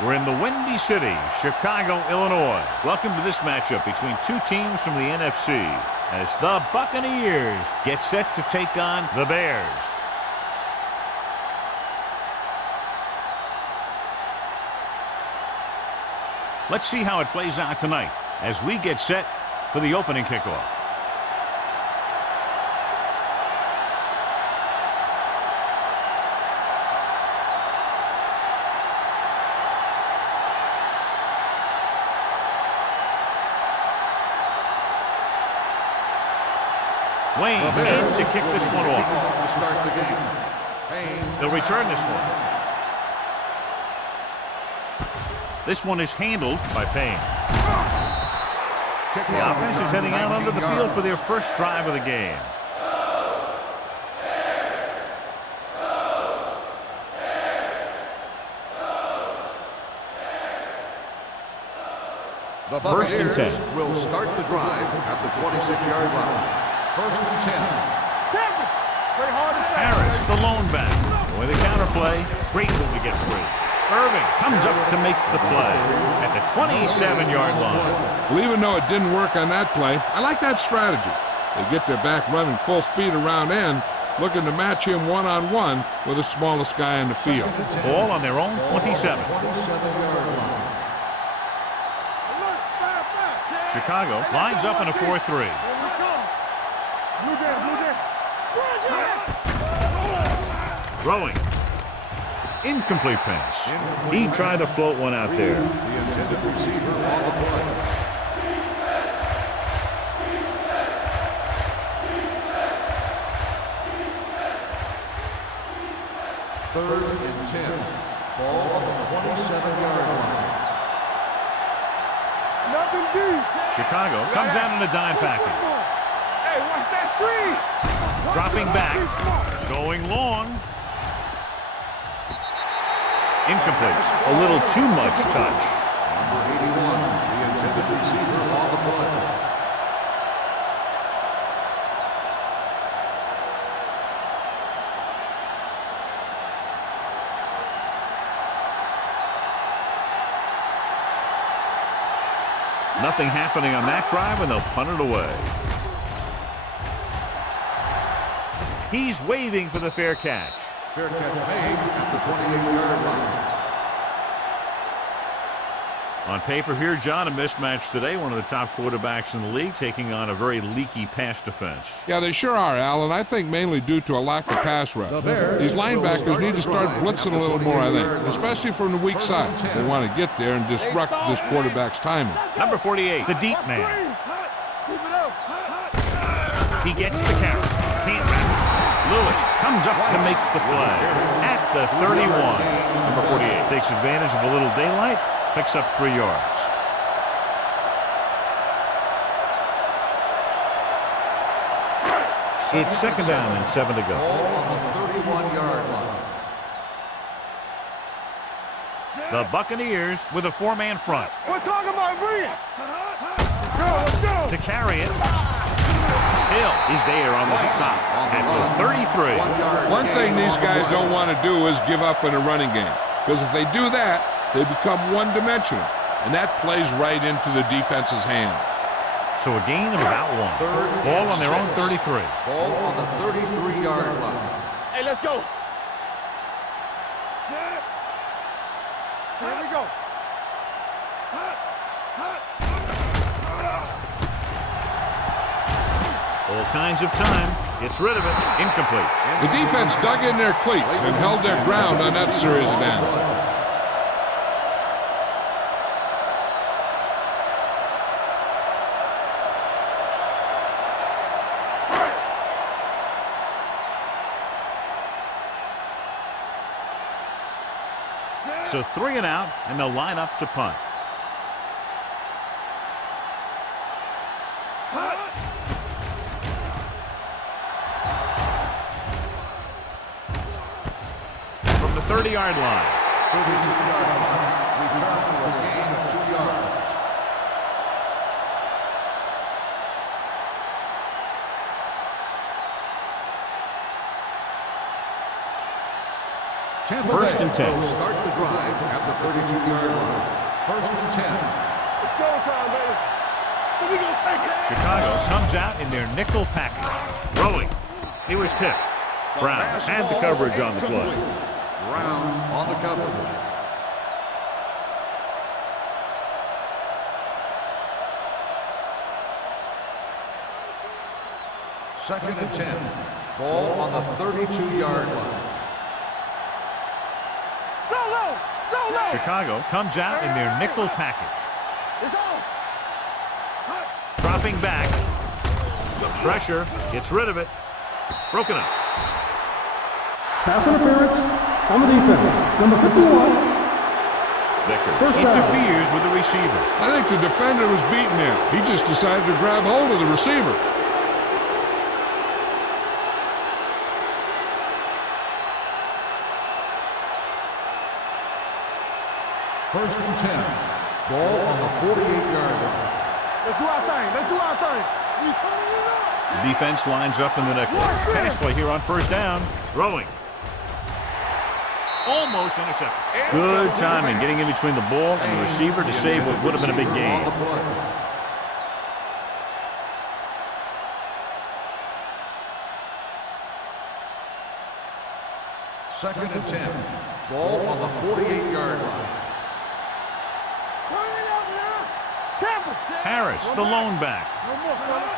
We're in the Windy City, Chicago, Illinois. Welcome to this matchup between two teams from the NFC as the Buccaneers get set to take on the Bears. Let's see how it plays out tonight as we get set for the opening kickoff. Wayne in to kick this one off. To start the game. They'll return this one. This one is handled by Payne. The offense is heading out onto the field for their first drive of the game. The First and 10. Will start the drive at the 26-yard line. First and 10. Harris, the lone back. With a counterplay, great move to get free. Irving comes up to make the play at the 27-yard line. Well, even though it didn't work on that play, I like that strategy. They get their back running full speed around end, looking to match him one-on-one with the smallest guy in the field. Ball on their own 27. Chicago lines up in a 4-3. Throwing. Incomplete pass. He tried to float one out there. The intended receiver on the play. Third and 10. Ball on the 27-yard line. Nothing deep. Chicago comes out in a dime package. Hey, watch that screen. Dropping back. Going long. Incomplete. A little too much touch. Number 81, the intended receiver on the play. Nothing happening on that drive, and they'll punt it away. He's waving for the fair catch. Fair catch made at the 28-yard line. On paper here, John, a mismatch today. One of the top quarterbacks in the league taking on a very leaky pass defense. Yeah, they sure are, Al, and I think mainly due to a lack of pass rush. These linebackers need to start blitzing a little more, I think, especially from the weak side if they want to get there and disrupt this quarterback's timing. Number 48, the deep man. He gets the carry. Can't wrap it. Lewis comes up to make the play at the 31. Number 48 takes advantage of a little daylight, picks up 3 yards. It's second down and 7 to go. Ball on the 31-yard line. The Buccaneers with a 4-man front. We're talking about bringing. Let's go. To carry it. Hill is there on the stop at the 33. One thing these guys don't want to do is give up in a running game, because if they do that, they become one-dimensional, and that plays right into the defense's hands. So a gain of about 1. Ball on their own 33. Ball on the 33-yard line. Hey, let's go. Here we go. All kinds of time. Gets rid of it. Incomplete. The defense dug in their cleats and held their ground on that series of downs. So 3 and out, and they'll line up to punt. From the 30-yard line. 36-yard line. Return for a gain of 2 yards. First and 10. Start the drive at the 32-yard line. First and 10. It's showtime, baby. So we gonna take it. Chicago comes out in their nickel package. Throwing. He was tipped. Brown had the coverage on the play. Brown on the coverage. Second and 10. Ball on the 32-yard line. Solo! Solo! Chicago comes out in their nickel package. It's on! Dropping back. The pressure gets rid of it. Broken up. Pass interference on the defense. Number 51. Vickers interferes with the receiver. I think the defender was beaten there. He just decided to grab hold of the receiver. First and 10. Ball on the 48-yard line. Let's do our thing. Let's do our thing. We turning it up. The defense lines up in the nickel. Pass play here on first down. Throwing. Almost intercepted. Good timing getting in between the ball and the receiver to save what would have been a big gain. Second and 10. Ball on the 48-yard line. Turn it up now. Campbell. Harris, the lone back. No more, fella.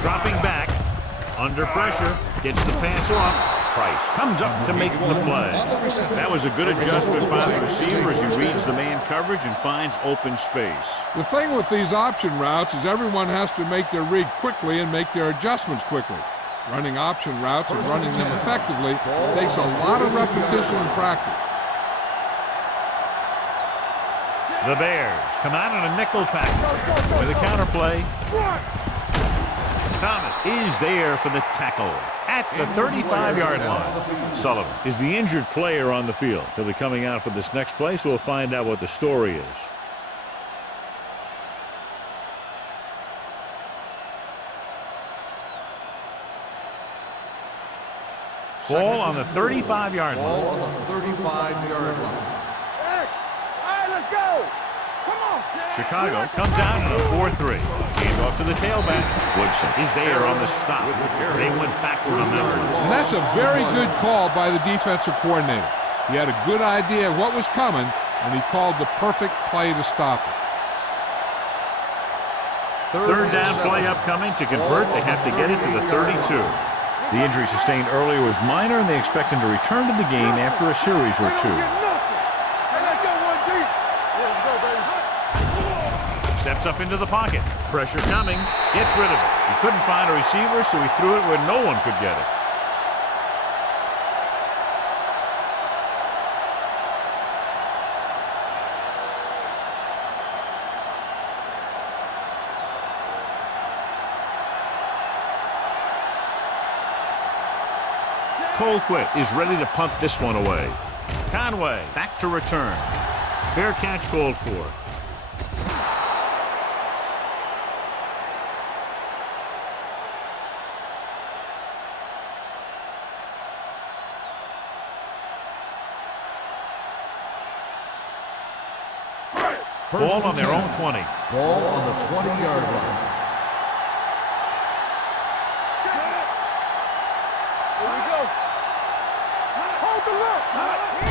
Dropping back. Under pressure. Gets the pass off. Price comes up to make the play. That was a good adjustment by the receiver as he reads the man coverage and finds open space. The thing with these option routes is everyone has to make their read quickly and make their adjustments quickly. Running option routes and running them effectively takes a lot of repetition and practice. The Bears come out in a nickel package with a counter play. Thomas is there for the tackle at the 35-yard line. Sullivan is the injured player on the field. He'll be coming out for this next play, so we'll find out what the story is. Ball on the 35-yard line. Ball on the 35-yard line. All right, let's go. Come on. Chicago comes out in a 4-3. Hand off to the tailback. Woodson is there on the stop. They went backward on that one. And that's a very good call by the defensive coordinator. He had a good idea of what was coming, and he called the perfect play to stop it. Third down play upcoming. To convert, they have to get it to the 32. The injury sustained earlier was minor, and they expect him to return to the game after a series or two. Steps up into the pocket. Pressure coming. Gets rid of it. He couldn't find a receiver, so he threw it where no one could get it. Colquitt is ready to punt this one away. Conway back to return. Fair catch called for. Ball on their own 20. Ball on the 20-yard line.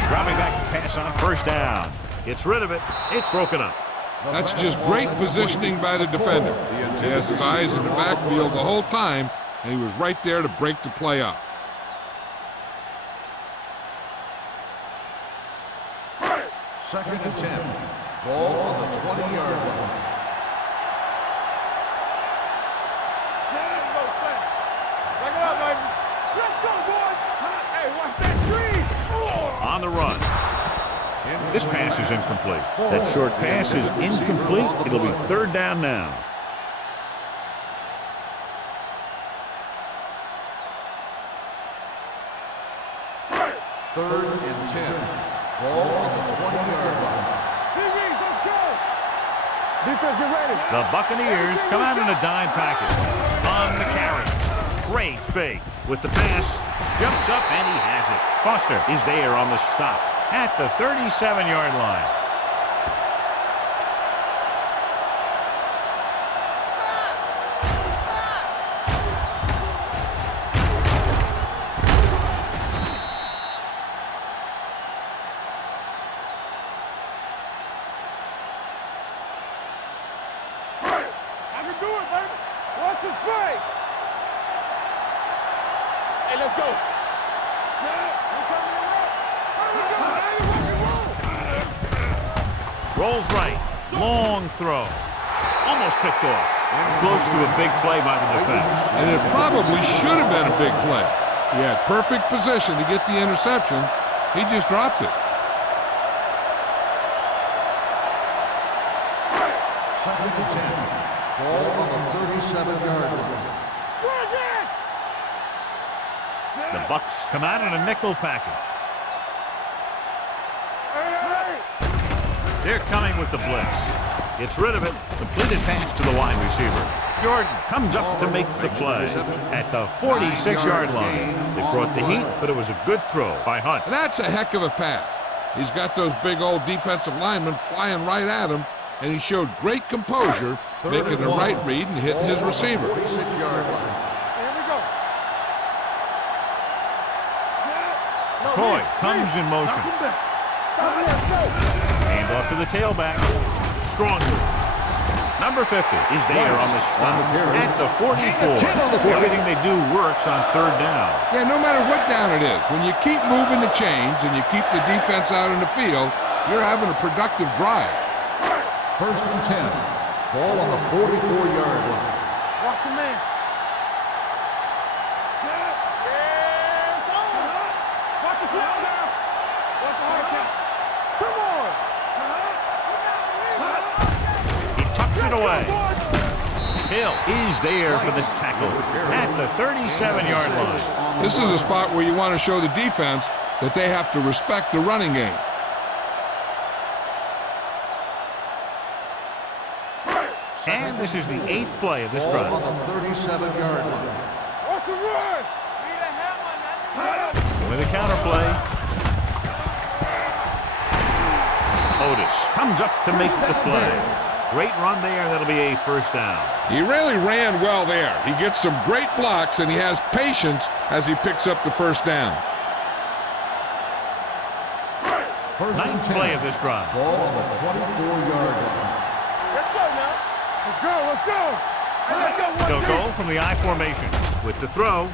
Dropping back to pass on first down. Gets rid of it. It's broken up. That's just great positioning by the defender. He has his eyes in the backfield the whole time, and he was right there to break the play up. Second and 10. Ball on the 20-yard line. On the run. This pass is incomplete. That short pass is incomplete. It'll be third down now. Third and 10. Ball on the 20-yard line. Defense, get ready. The Buccaneers come out in a dime package. On the carry. Great fake. with the pass. Jumps up, and he has it. Foster is there on the stop at the 37-yard line. Rolls right. Long throw. Almost picked off. Close to a big play by the defense. And it probably should have been a big play. He had perfect position to get the interception. He just dropped it. Second and 10. Ball on the 37-yard line. The Bucs come out in a nickel package. They're coming with the blitz. Gets rid of it. Completed pass to the wide receiver. Jordan comes up to make the play at the 46-yard line. They brought the heat, but it was a good throw by Hunt. That's a heck of a pass. He's got those big old defensive linemen flying right at him, and he showed great composure, making the right read and hitting his receiver. 46-yard line. McCoy comes in motion. Hand off to the tailback. Strong move. Number 50 is there on the stop at the 44. Everything they do works on third down. Yeah, no matter what down it is, when you keep moving the chains and you keep the defense out in the field, you're having a productive drive. First and 10. Ball on the 44-yard line. Watch your man. Watch the slap now. Watch the hard count. Come on. He tucks it away. Hill is there for the tackle at the 37-yard line. This is a spot where you want to show the defense that they have to respect the running game. And this is the 8th play of this drive. Ball on the 37-yard line. Watch the run. With a counter play. Otis comes up to make the play. Great run there. That'll be a first down. He really ran well there. He gets some great blocks, and he has patience as he picks up the first down. First and 9th 10. play of this drive. Ball on the 24-yard line. Let's go now. Let's go. Let's go. Let's go. They'll go from the I formation with the throw.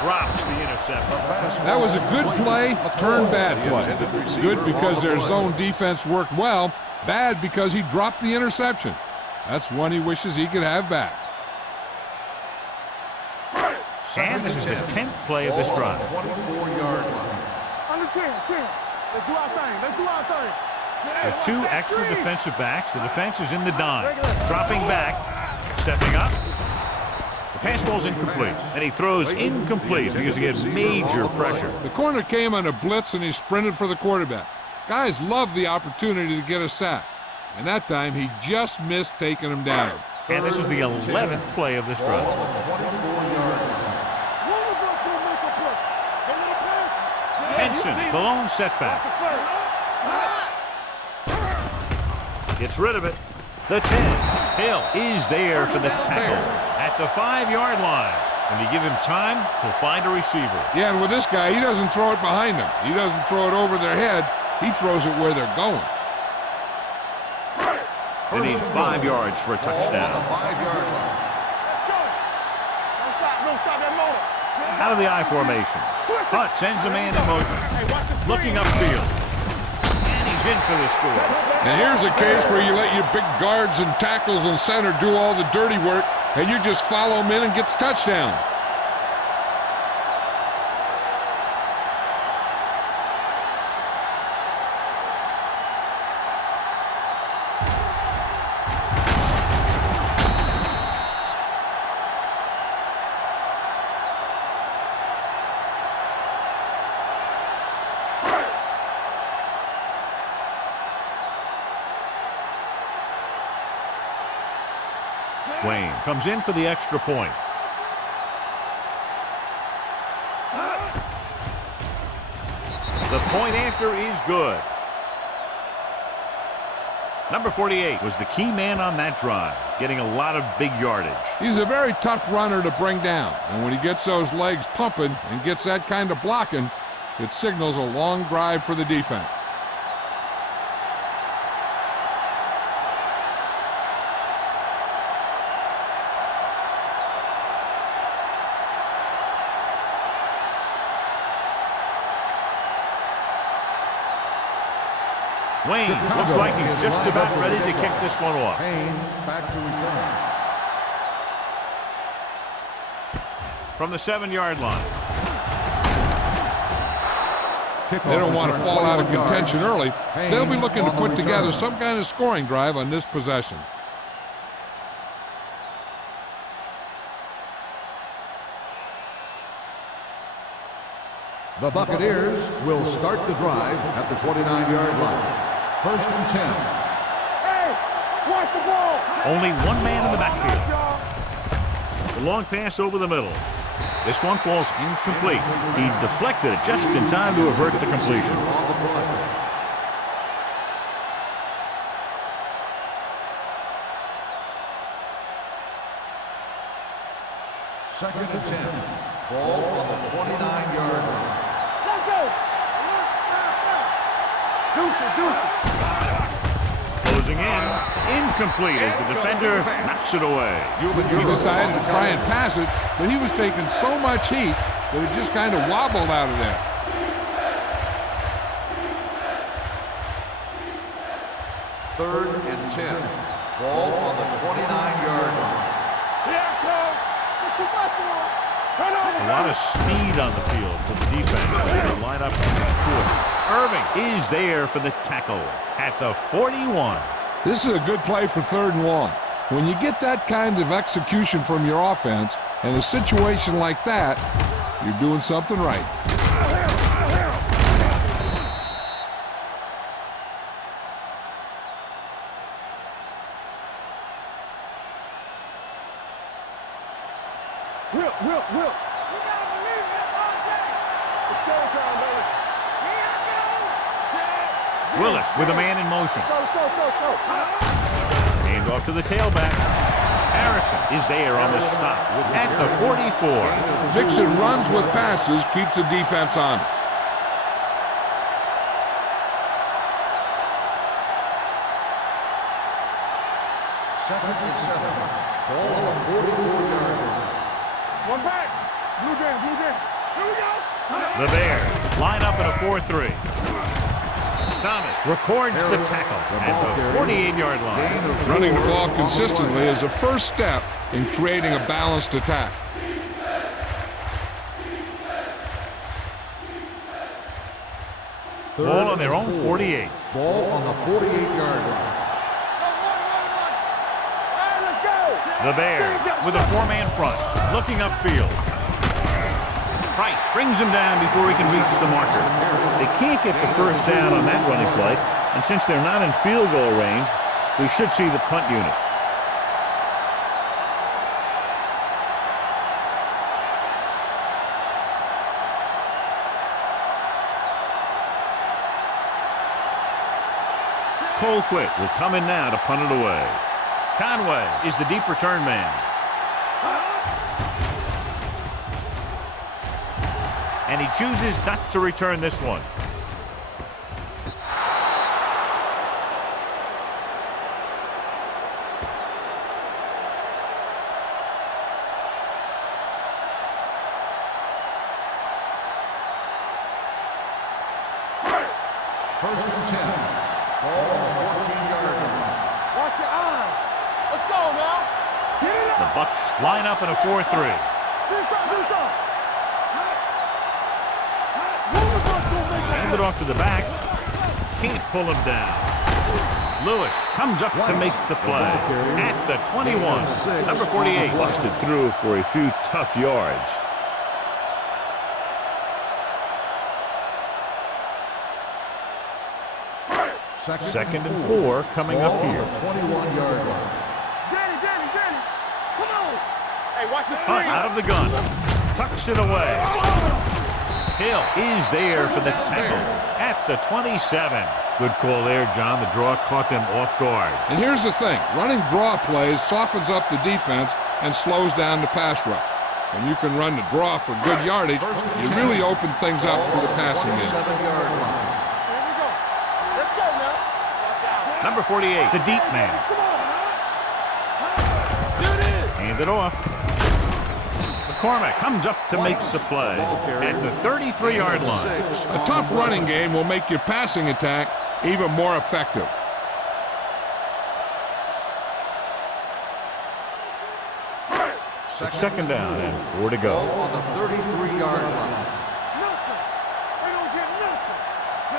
Drops the interception. That was a good play, turn bad play. Good because their zone defense worked well. Bad because he dropped the interception. That's one he wishes he could have back. And this is the 10th play of this drive. 24-yard line. Under 10. Let's do our thing. Let's do our thing. With 2 extra defensive backs, the defense is in the dime. Dropping back, stepping up. The pass ball's incomplete, and he throws incomplete because he gets major pressure. The corner came on a blitz, and he sprinted for the quarterback. Guys love the opportunity to get a sack, and that time he just missed taking him down. And this is the 11th play of this drive. Henson, the lone setback. Gets rid of it. The 10. Hill is there for the tackle at the 5-yard line. When you give him time, he'll find a receiver. Yeah, and with this guy, he doesn't throw it behind them. He doesn't throw it over their head. He throws it where they're going. They need 5 yards for a touchdown. 5-yard line. Out of the I formation. Hunt sends a man in motion. Looking upfield. And he's in for the score. And here's a case where you let your big guards and tackles and center do all the dirty work, and you just follow them in and get the touchdown. Wayne comes in for the extra point. The point after is good. Number 48 was the key man on that drive, getting a lot of big yardage. He's a very tough runner to bring down, and when he gets those legs pumping and gets that kind of blocking, it signals a long drive for the defense. Wayne looks like he's just about ready to kick this one off. Payne back to return. From the 7-yard line. They don't want to fall out of contention early, so they'll be looking to put together some kind of scoring drive on this possession. The Buccaneers will start the drive at the 29-yard line. 1st and 10. Hey, watch the ball. Only one man in the backfield. The long pass over the middle. This one falls incomplete. He deflected it just in time to avert the completion. On the play. Second and 10. Ball on the 29-yard line. Let's go. Deuce it. Closing in. Incomplete as the defender knocks it away. He decided to try and pass it, but he was taking so much heat that it just kind of wobbled out of there. Third and 10. Ball on the 29-yard line. Here it comes. It's too much for him. Turn over. A lot of speed on the field for the defense. They line up in the quarter. Irving is there for the tackle at the 41. This is a good play for 3rd and 1. When you get that kind of execution from your offense in a situation like that, you're doing something right. Will. You gotta believe it all day. It's showtime, baby. Willis with a man in motion. Go. Hand off to the tailback. Harrison is there on the stop at the 44. Dixon runs with passes, keeps the defense honest. Second and 7. Ball on the 44-yard line. One back. Blue jam. Here we go. The Bears line up in a 4-3. Thomas records the tackle at the 48-yard line. Running the ball consistently is the first step in creating a balanced attack. Ball on their own 48. Ball on the 48-yard line. Hey, let's go. The Bears with a 4-man front, looking upfield. Price brings him down before he can reach the marker. They can't get the first down on that running play, and since they're not in field goal range, we should see the punt unit. Colquitt will come in now to punt it away. Conway is the deep return man. And he chooses not to return this one. First and 10. Ball on the 14-yard line. Watch your eyes. Let's go now. Get it The up. Bucks line up in a 4-3. Do some. Hand it off to the back. Can't pull him down. Lewis comes up to make the play at the 21. Number 48 busted through for a few tough yards. Second and 4 coming up here. 21-yard line. Danny. Come on. Hey, watch the screen. Hunt out of the gun. Tucks it away. Hill is there for the tackle at the 27. Good call there, John. The draw caught them off guard. And here's the thing. Running draw plays softens up the defense and slows down the pass rush. When you can run the draw for good yardage, you really open things up for the passing game. Here we go. Let's go now. Number 48, the deep man. Hand it off. McCormick comes up to make the play at the 33-yard line. A tough running game will make your passing attack even more effective. Second down and 4 to go. On the 33-yard line.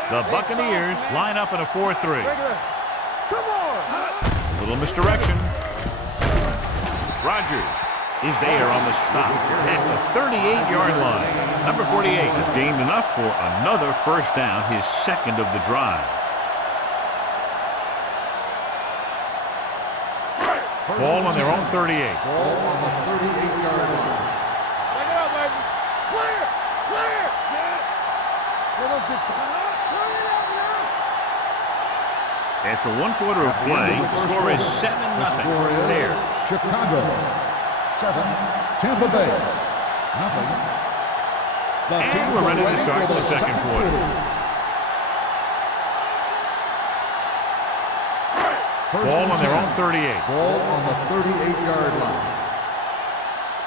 The Buccaneers line up in a 4-3. Come on. Little misdirection. Rogers is there on the stop at the 38-yard line. Number 48 has gained enough for another first down, his second of the drive. Ball on their own 38. Ball on the 38-yard line. Take it up, baby. Clear. Clear. Let us get tired. Turn it up now. After 1 quarter of play, the score is 7-0. There. Chicago 7, Tampa Bay nothing. And we're ready to start the second quarter. Ball on their own 38. Ball on the 38-yard line.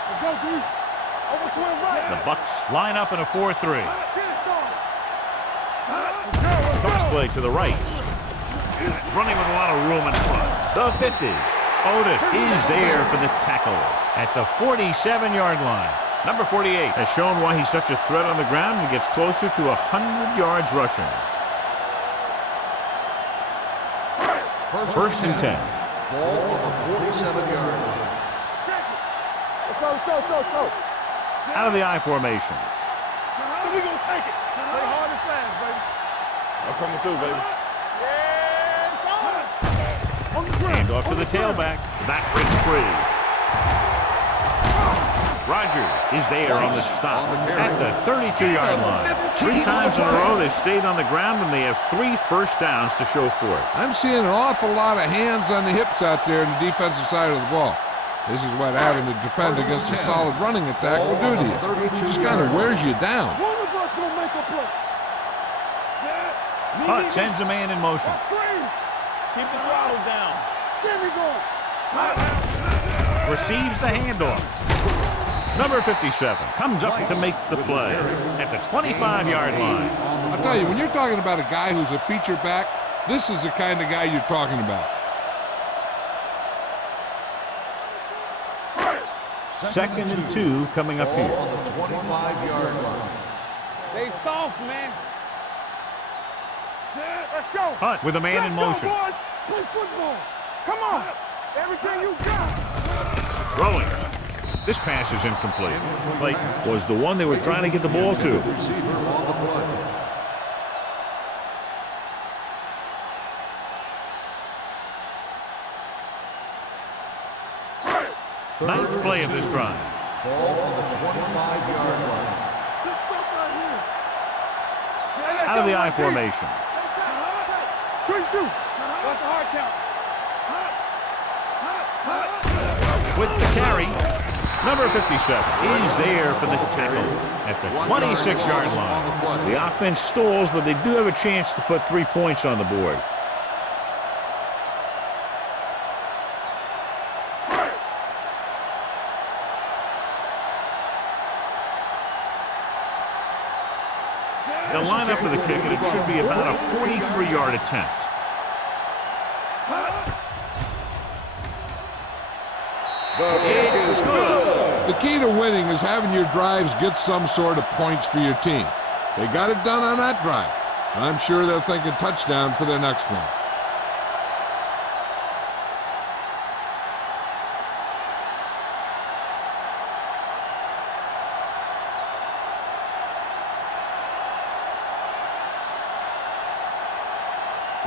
Let's go, D. Over to the right. The Bucks line up in a 4-3. Get it, Sean. Toss play to the right. Running with a lot of room in front. The 50. Otis is there for the tackle at the 47-yard line. Number 48 has shown why he's such a threat on the ground and gets closer to 100 yards rushing. First and 10. Ball on the 47-yard line. Let's go, let's go, let's go, let's go. Out of the I formation. So we gonna take it. Play hard and fast, baby. I'm coming through, baby. Yeah, it's on. On the ground. Hand off to the tailback. That breaks free. Rogers is there on the stop at the 32-yard line. 3 times in a row they've stayed on the ground, and they have 3 first downs to show for it. I'm seeing an awful lot of hands on the hips out there on the defensive side of the ball. This is what having to defend against a solid running attack will do to you. It just kind of wears you down. One of us gonna make a play. Set. Hunt sends a man in motion. Screen. Keep the throttle down. There we go. Receives the handoff. Number 57 comes up to make the play at the 25-yard line. I'll tell you, when you're talking about a guy who's a feature back, this is the kind of guy you're talking about. Second and 2 coming up here. Ball on the 25-yard line. They soft, man. Set. Let's go. Hunt with a man in motion. Go, boys. Play football. Come on. Everything you got. Throwing. This pass is incomplete. Plate was the one they were trying to get the ball to. Receiver on the play. Ninth play of this drive. Ball on the 25-yard line. Good stuff right here. Out of the I formation. Good shoot. What's the hard count? With the carry, number 57 is there for the tackle at the 26-yard line. The offense stalls, but they do have a chance to put 3 points on the board. They'll line up for the kick, and it should be about a 43-yard attempt. It's good. The key to winning is having your drives get some sort of points for your team. They got it done on that drive. And I'm sure they'll think a touchdown for their next one.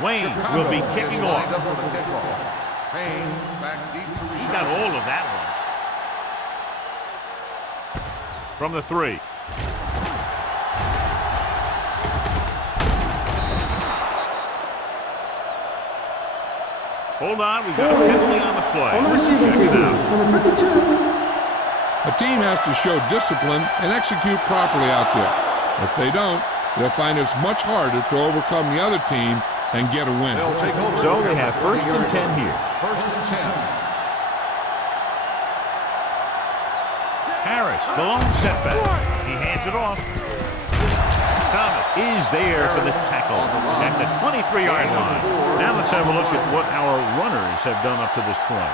Wayne will be kicking off. Lined up for the kickoff. Payne back deep to He got all of that one. From the 3. Hold on, we've got a penalty on the play. On the receiving Check it team, out. number 52. A team has to show discipline and execute properly out there. If they don't, they'll find it's much harder to overcome the other team and get a win. They'll take over. So they have first and 10 here. First and 10. Harris, the lone setback. He hands it off. Thomas is there for the tackle at the 23-yard line. Now let's have a look at what our runners have done up to this point.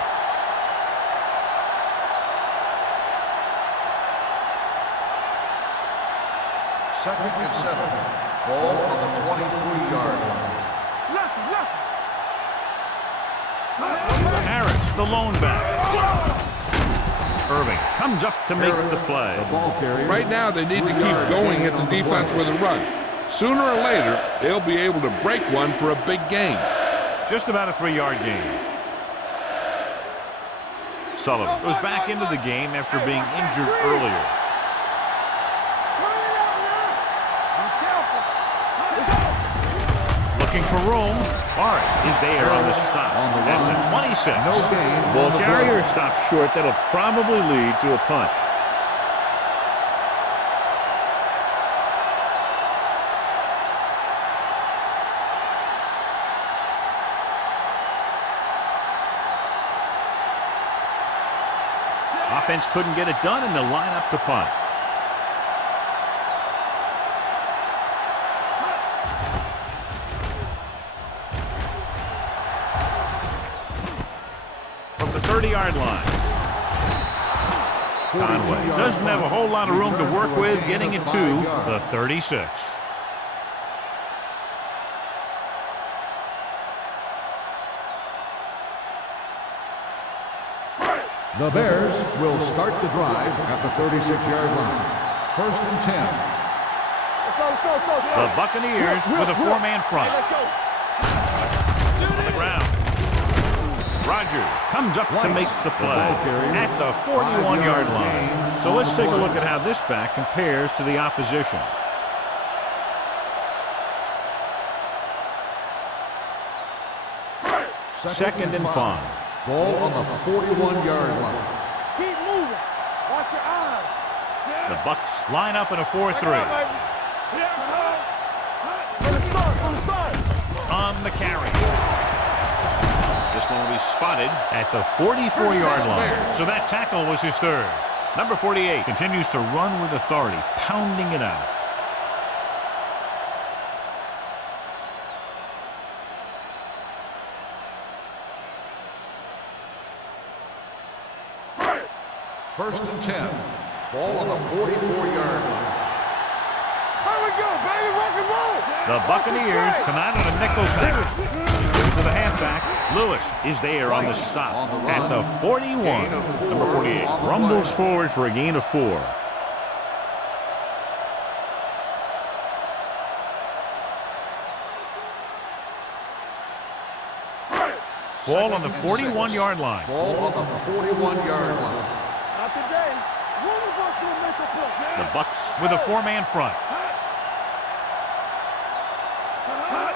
Second and 7. Ball on the 23-yard line. Harris, the lone back. Irving comes up to make the play. Right now, they need to keep going at the defense with a run. Sooner or later, they'll be able to break one for a big gain. Just about a 3-yard gain. Sullivan goes back into the game after being injured earlier. Looking for room. Barrett is there on the stop at the 26. No gain. Ball carrier stops short. That'll probably lead to a punt. Offense couldn't get it done, and they'll line up to punt. From the 30-yard line. Conway doesn't have a whole lot of room to work with, getting it to the 36. The Bears will start the drive at the 36-yard line. First and 10. The Buccaneers with a 4-man front. On the ground. Rogers comes up to make the play at the 41-yard line. So let's take a look at how this back compares to the opposition. Second and 5. Ball on the 41-yard line. Keep moving. Watch your eyes. The Bucs line up in a 4-3. On the carry. This one will be spotted at the 44-yard line. So that tackle was his third. Number 48 continues to run with authority, pounding it out. First and 10. Ball on the 44-yard line. Here we go, baby. Rock and roll. The Buccaneers come out in a nickel package. To the halfback. Lewis is there on the stop at the 41. Number 48 rumbles forward for a gain of 4. Ball on the 41-yard line. Ball on the 41-yard line. Not today. One of us will make a play. The Bucs with a 4-man front.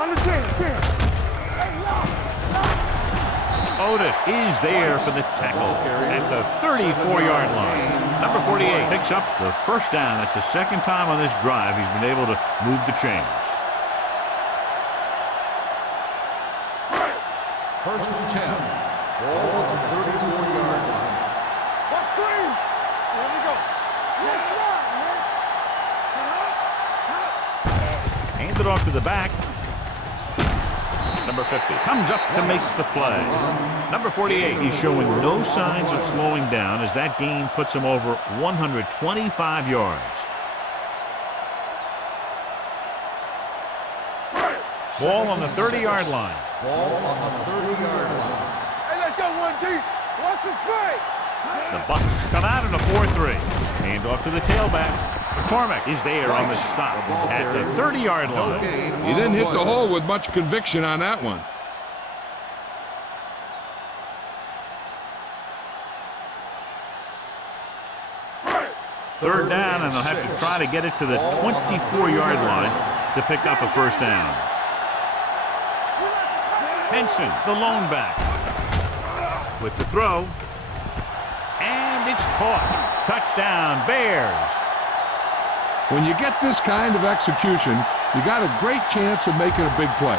Understand. Otis is there for the tackle at the 34-yard line. Number 48 picks up the first down. That's the second time on this drive he's been able to move the chains. First and 10. Ball on the 34-yard line. Watch screen. Here we go. Hand it off to the back. Number 50 comes up to make the play. Number 48, he's showing no signs of slowing down as that gain puts him over 125 yards. Ball on the 30-yard line. Ball on the 30-yard line. Hey, let's go one deep. Watch the play. The Bucs come out in a 4-3. Hand off to the tailback. McCormick is there on the stop at the 30-yard line. He didn't hit the hole with much conviction on that one. Third down, and they'll have to try to get it to the 24-yard line to pick up a first down. Henson, the lone back. with the throw. And it's caught. Touchdown, Bears. When you get this kind of execution, you got a great chance of making a big play.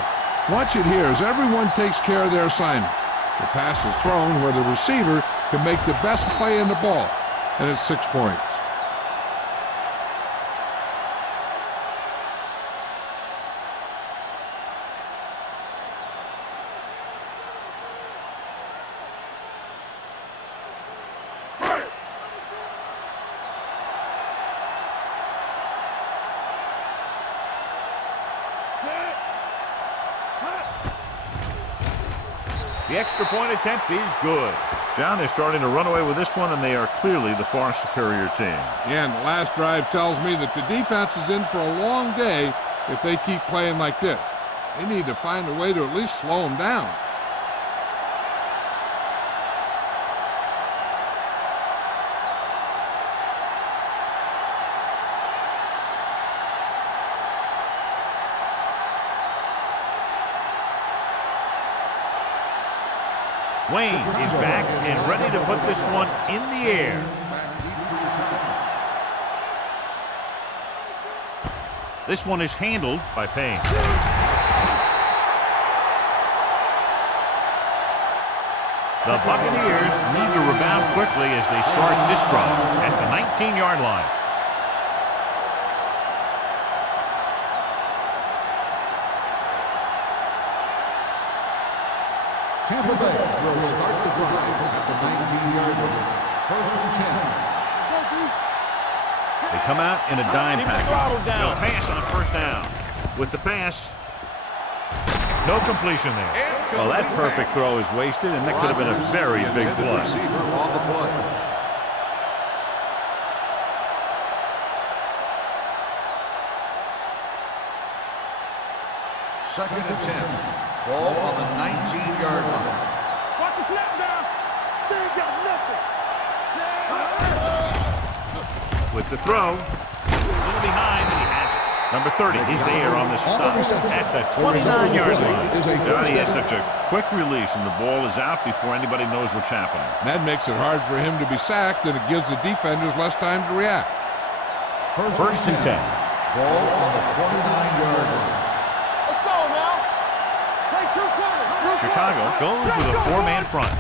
Watch it here as everyone takes care of their assignment. The pass is thrown where the receiver can make the best play in the ball, and it's 6 points. The extra point attempt is good. John, they're starting to run away with this one, and they are clearly the far superior team. Yeah, and the last drive tells me that the defense is in for a long day if they keep playing like this. They need to find a way to at least slow them down. Wayne is back and ready to put this one in the air. This one is handled by Payne. The Buccaneers need to rebound quickly as they start this drive at the 19-yard line. Tampa Bay will start the drive at the 19-yard line. 1st and 10. They come out in a dime package. They'll pass on 1st down. With the pass, no completion there. Well, that perfect throw is wasted, and that could have been a very big play. Receiver on the play. Second and 10. Ball on the 19-yard line. Watch the snap down. They ain't got nothing. With the throw, a little behind, and he has it. Number 30 is there on the stop at the 29-yard line. He has such a quick release, and the ball is out before anybody knows what's happening. That makes it hard for him to be sacked, and it gives the defenders less time to react. 1st and 10. Ball on the 29-yard line. Let's go now. Play 2 quarters. Chicago goes with a 4-man front.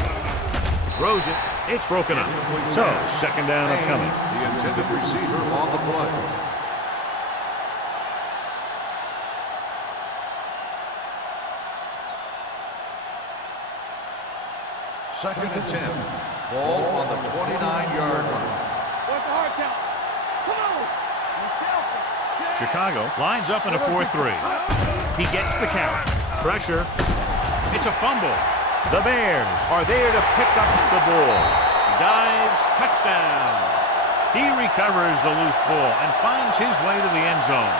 Throws it. It's broken up. So, 2nd down upcoming. The intended receiver on the play. Second and 10. Ball on the 29-yard line. What's the hard count? Come on. Chicago lines up in a 4-3. He gets the count. Pressure. It's a fumble. The Bears are there to pick up the ball. He dives. Touchdown. He recovers the loose ball and finds his way to the end zone.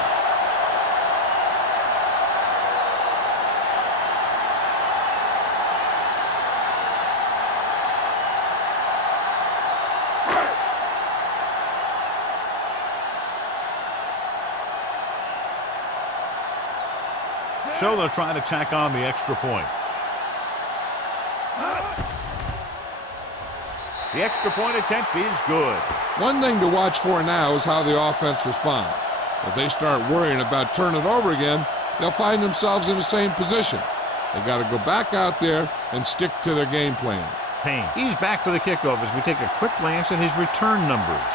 So they'll try to tack on the extra point. The extra point attempt is good. One thing to watch for now is how the offense responds. If they start worrying about turning it over again, they'll find themselves in the same position. They got to go back out there and stick to their game plan. Payne. He's back for the kickoff as we take a quick glance at his return numbers.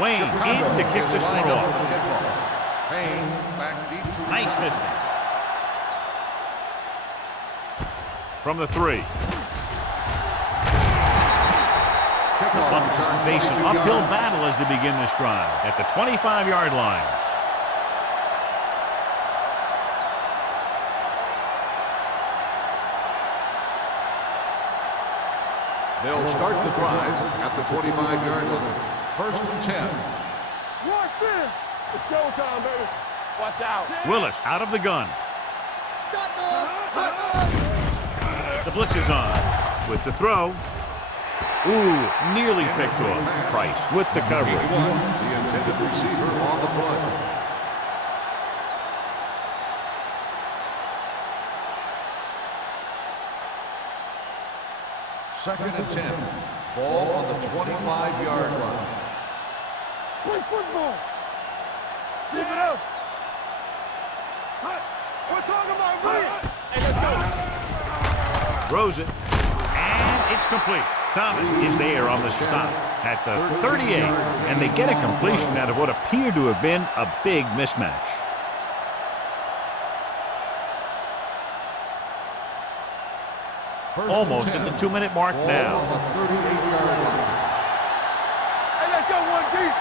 Wayne in to kick this one off. Payne back deep to Nice distance. From the 3. The Bucs face an uphill battle as they begin this drive at the 25-yard line. They'll start the drive at the 25-yard line. 1st and 10. Watch this. It's showtime, baby. Watch out. Willis out of the gun. The blitz is on. With the throw. Ooh, nearly picked off. Price with the coverage. 81, the intended receiver on the play. Second and 10. Ball on the 25-yard line. Play football. Zip it up. We're talking about me. Hey, let's go. Throws it. And it's complete. Thomas is there on the stop at the 38. And they get a completion out of what appeared to have been a big mismatch. Almost at the 2-minute mark now. On the 38-yard line. Hey, let's go one deep.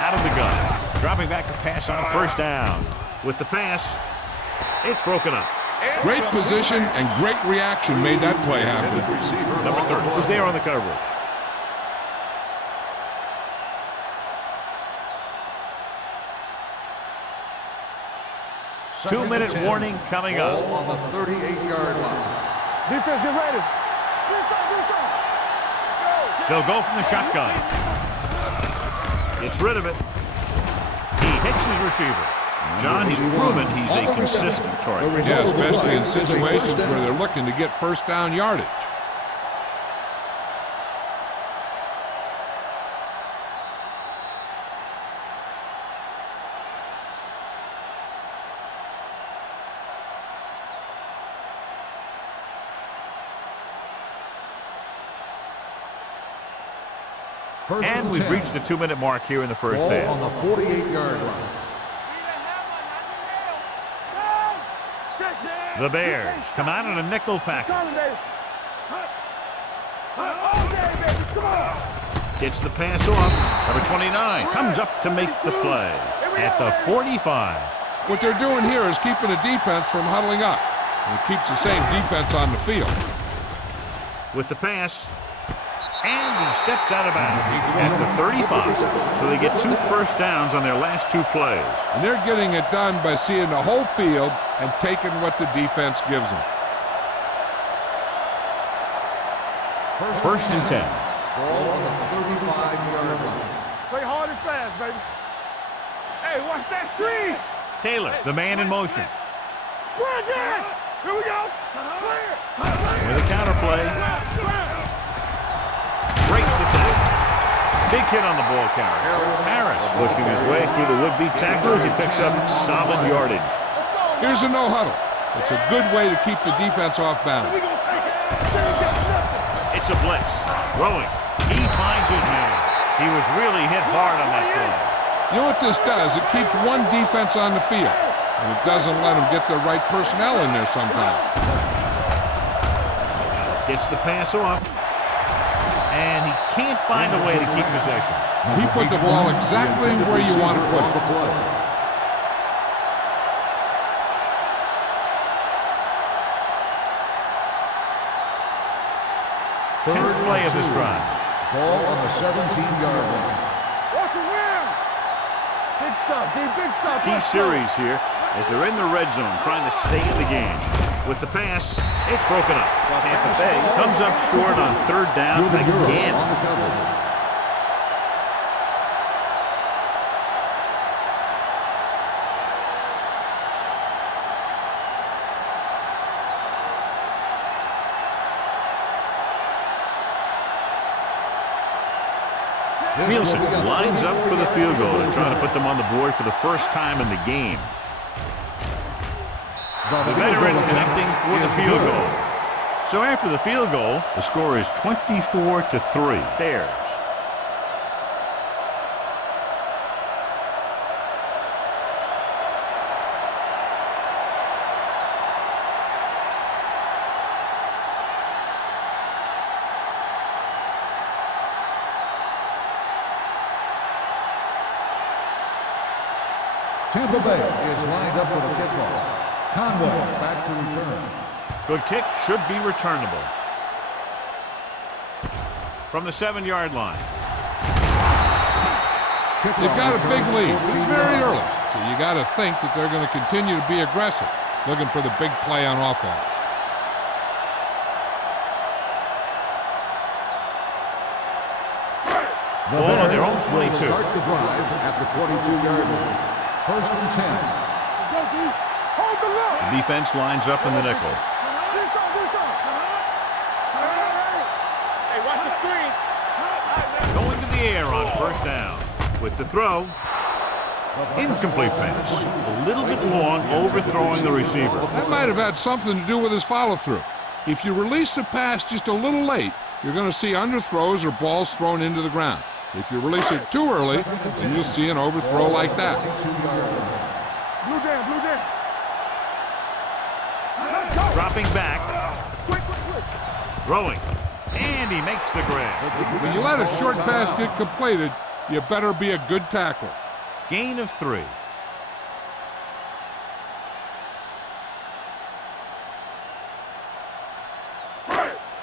Out of the gun. Dropping back to pass on first down. With the pass, it's broken up. Great position and great reaction made that play happen. Number 30 was there on the coverage. Two-minute warning coming up. On the 38-yard line. Defense, get ready. They'll go from the shotgun. Gets rid of it. He hits his receiver. John, he's proven he's a consistent target. Yeah, especially in situations where they're looking to get first down yardage. And we've reached the 2-minute mark here in the first half. On the 48-yard line. The Bears come out in a nickel package. Gets the pass off. Number 29 comes up to make the play at the 45. What they're doing here is keeping the defense from huddling up. And it keeps the same defense on the field. With the pass. And he steps out of bounds at the 35. So they get 2 first downs on their last 2 plays. And they're getting it done by seeing the whole field and taking what the defense gives them. First and 10. Ball on the 35-yard line. Play hard and fast, baby. Hey, watch that screen. Taylor, the man in motion. Here we go. With a counter play. Breaks the tackle. Big hit on the ball carrier. Harris pushing his way through the would-be tacklers. He picks up solid yardage. Here's a no-huddle. It's a good way to keep the defense off balance. It's a blitz. Throwing. He finds his man. He was really hit hard on that play. You know what this does? It keeps one defense on the field. And it doesn't let them get the right personnel in there sometimes. Gets the pass off. And he can't find a way to keep possession. He put the ball exactly where you want to put it. 10th play of this drive. Ball on the 17-yard line. Watch the wheel. Big stuff, big stuff. Key series here as they're in the red zone trying to stay in the game. With the pass, it's broken up. Tampa Bay comes up short on 3rd down again. On the coverage. Nielsen lines up for the field goal and trying to put them on the board for the first time in the game. The veteran connecting for the field goal. So after the field goal, the score is 24-3. Bears. Tampa Bay is lined up for the kickoff. Conway back to return. Good kick, should be returnable. From the 7-yard line. They've got a big lead. It's very early, so you got to think that they're going to continue to be aggressive, looking for the big play on offense. The Ball on their Bears own will 22. start the drive at the 22-yard line. First and 10. Go, D. Hold the look. The defense lines up in the nickel. This on, this on. Hey, watch the screen. Going to the air on first down. With the throw. Incomplete pass. A little bit long, overthrowing the receiver. That might have had something to do with his follow-through. If you release the pass just a little late, you're going to see underthrows or balls thrown into the ground. If you release it too early, then you'll see an overthrow like that. Blue down, blue down. Dropping back. Throwing. And he makes the grab. When you let a short pass get completed, you better be a good tackler. Gain of 3.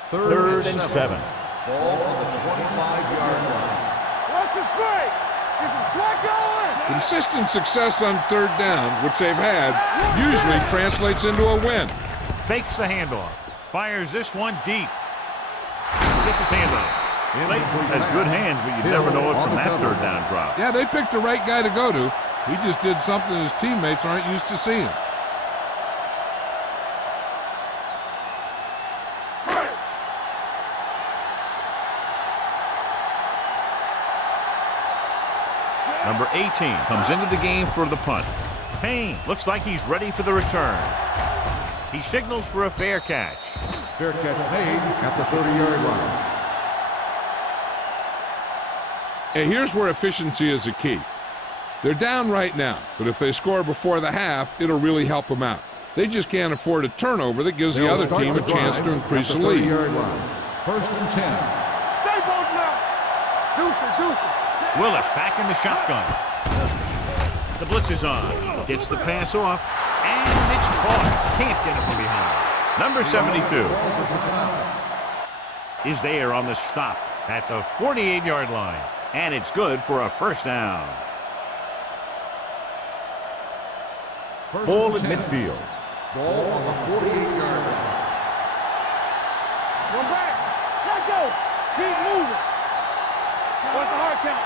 Third and 7. Ball on the 25-yard line. Watch it break. Get some slack going. Consistent success on third down, which they've had, usually translates into a win. Fakes the handoff. Fires this one deep. Gets his hand on it. Late has good hands, but you never know it from that third down drop. Yeah, they picked the right guy to go to. He just did something his teammates aren't used to seeing. Number 18 comes into the game for the punt. Payne looks like he's ready for the return. He signals for a fair catch. Fair catch made at the 30-yard line. And here's where efficiency is a key. They're down right now, but if they score before the half, it'll really help them out. They just can't afford a turnover that gives the They'll other start team the a chance drive to increase at the the lead. 30-yard line. First and 10. Stay both now. Deuce it. Willis back in the shotgun. The blitz is on. Gets the pass off, and it's caught. Can't get it from behind. Number 72 is there on the stop at the 48-yard line, and it's good for a first down. Ball at midfield. Ball on the 48-yard line. One back. Let's go. Keep moving. What's the hard count?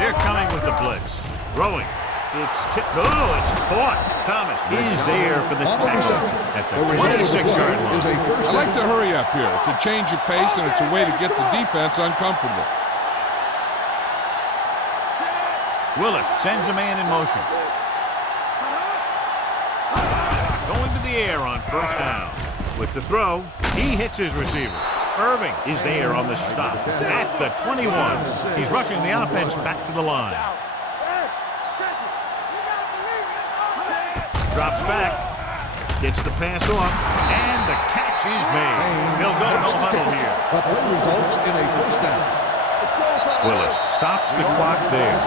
They're coming with the blitz. Throwing. It's tipped. Oh, it's caught. Thomas is there for the tackle at the 26-yard line. I like to hurry up here. It's a change of pace, and it's a way to get the defense uncomfortable. Willis sends a man in motion. Going to the air on first down. With the throw, he hits his receiver. Irving is there on the stop at the 21. He's rushing the offense back to the line. Drops back, gets the pass off, and the catch is made. He'll go no huddle here. The play results in a first down. Willis stops the clock there.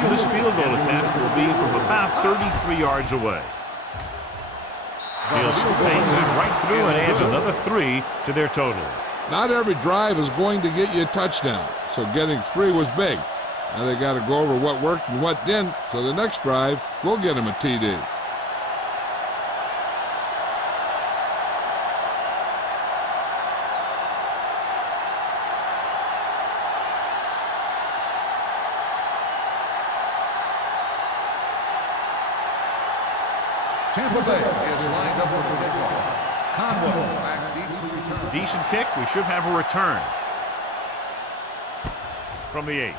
So this field goal attempt will be from about 33 yards away. Nielsen bangs it right through and adds another 3 to their total. Not every drive is going to get you a touchdown, so getting 3 was big. Now they got to go over what worked and what didn't, so the next drive will get them a TD. Tampa Bay is lined up with the kickoff. Conway back deep to return. Decent kick. We should have a return from the 8.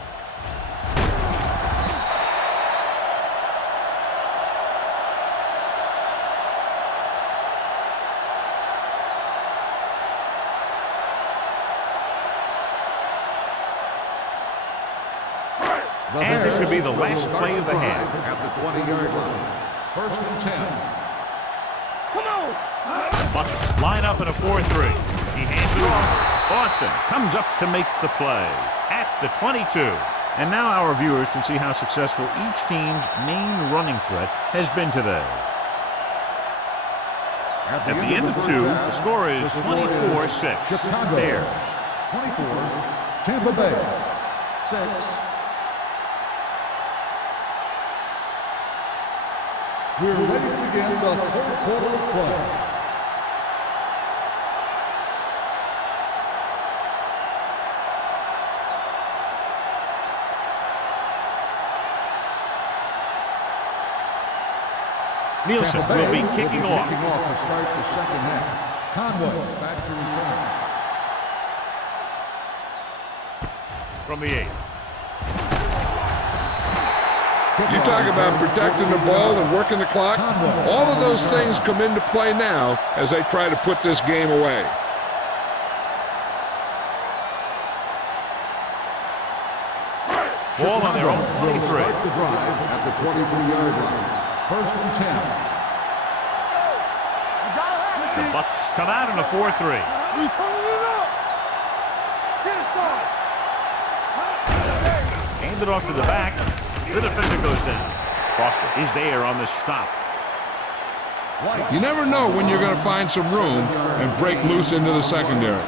And this should be the last play of the half. At the 20-yard line. First and 10. Come on. Bucks line up in a 4-3. He hands it off. Boston comes up to make the play at the 22. And now our viewers can see how successful each team's main running threat has been today. At the end of 2, the score is 24-6. Chicago. Bears. 24, Tampa Bay, 6. We're ready to begin the third quarter of play. Nielsen Tampa will Bay be kicking off. To start the second half. Conway back to return. From the 8. You talk about protecting the ball and working the clock. All of those things come into play now as they try to put this game away. Ball on their own 23. Start the drive at the 23-yard line. First and 10. The Bucks come out in a 4-3. We turning it up. Get it, son. Hand it off to the back. The defender goes down. Foster is there on the stop. You never know when you're going to find some room and break loose into the secondary.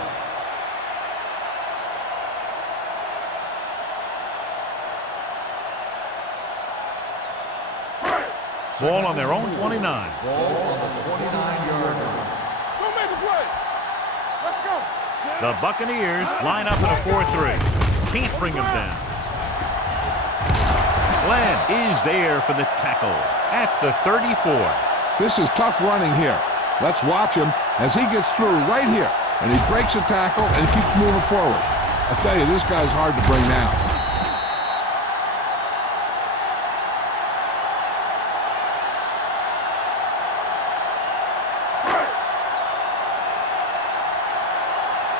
Ball on their own 29. Ball on the 29-yard line. Don't make a play. Let's go. The Buccaneers line up in a 4-3. Can't bring him down. Glenn is there for the tackle at the 34. This is tough running here. Let's watch him as he gets through right here. And he breaks a tackle and keeps moving forward. I tell you, this guy's hard to bring down.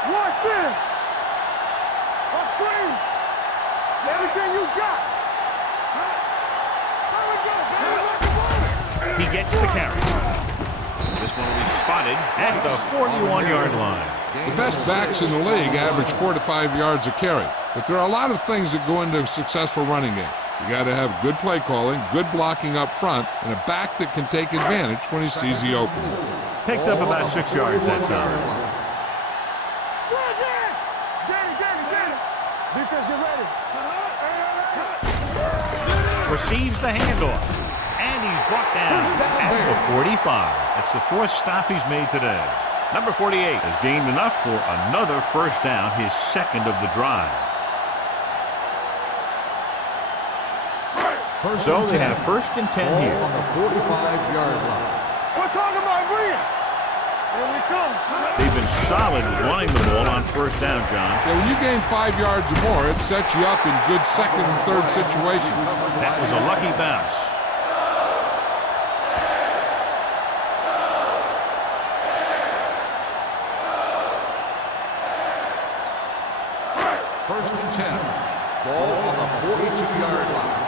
Watch in. Let's screen. Everything you got. He gets the carry. This one will be spotted at the 41-yard line. The best backs in the league average 4 to 5 yards a carry. But there are a lot of things that go into a successful running game. You got to have good play calling, good blocking up front, and a back that can take advantage when he sees the opening. Picked up about 6 yards that time. Defense, get ready. Receives the handoff. And he's brought down at the 45. That's the 4th stop he's made today. Number 48 has gained enough for another first down, his 2nd of the drive. So they have 1st and 10 here. On the 45-yard line. We're talking about Bria. Here we come. They've been solid with running the ball on first down, John. Yeah, when you gain 5 yards or more, it sets you up in good 2nd and 3rd situations. That was a lucky bounce. First and 10. Ball on the 42-yard line.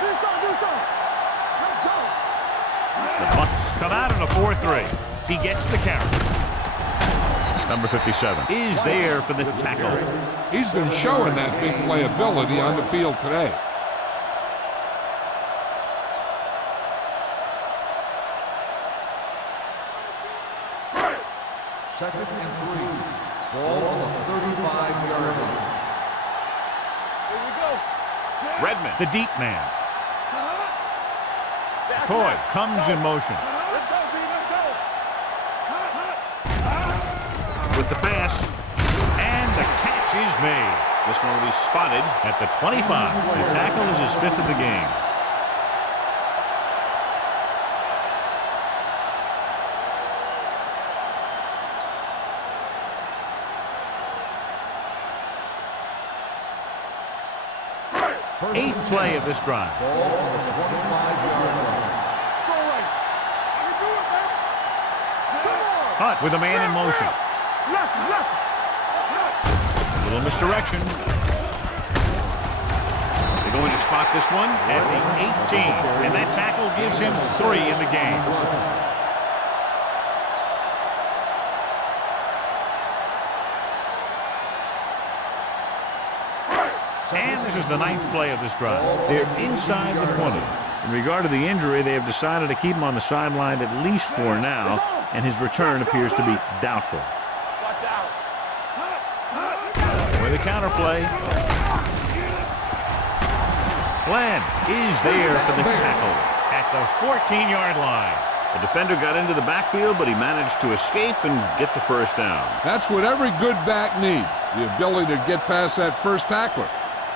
Do something. Let's go. The Bucks come out in a 4-3. He gets the carry. Number 57 is there for the tackle. He's been showing that big playability on the field today. Second and 3. Ball on the 35-yard line. Here we go. Redmond, the deep man. McCoy comes in motion. Let's go, B. Let's go. With the pass, and the catch is made. This one will be spotted at the 25. The tackle is his 5th of the game. Eighth play of this drive. Ball on the 25-yard line. Strong right. I can do it, man. Come on. Hunt with a man in motion. Left. A little misdirection. They're going to spot this one at the 18. And that tackle gives him 3 in the game. And this is the 9th play of this drive. They're inside the 20. In regard to the injury, they have decided to keep him on the sideline at least for now, and his return appears to be doubtful. Watch out. With a counterplay. Glenn is there for the tackle at the 14-yard line. The defender got into the backfield, but he managed to escape and get the first down. That's what every good back needs, the ability to get past that first tackler,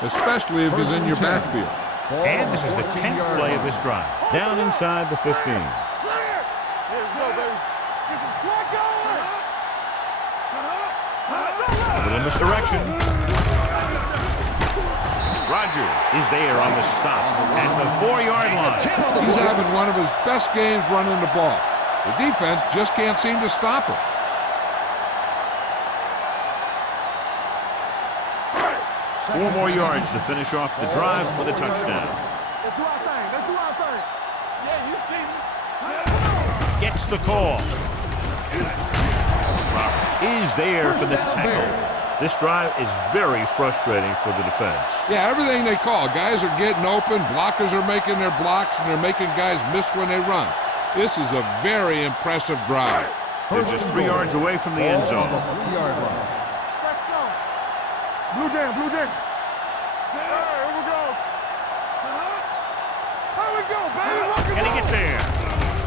especially if he's in your backfield. And this is the 10th play of this drive. Down inside the 15. Let's go, baby. Get some slack going. A little misdirection. Rodgers is there on the stop at the 4-yard line. He's having one of his best games running the ball. The defense just can't seem to stop him. Four more yards to finish off the drive with a touchdown. Let's do our thing. Let's do our thing. Yeah, you see me. Gets the call. Roberts is there for the tackle. This drive is very frustrating for the defense. Yeah, everything they call. Guys are getting open, blockers are making their blocks, and they're making guys miss when they run. This is a very impressive drive. They're just 3 yards away from the end zone. 3-yard line. Let's go. Blue jam, blue jam. Here we go. Here we go, baby. Rock and Can he roll. get there?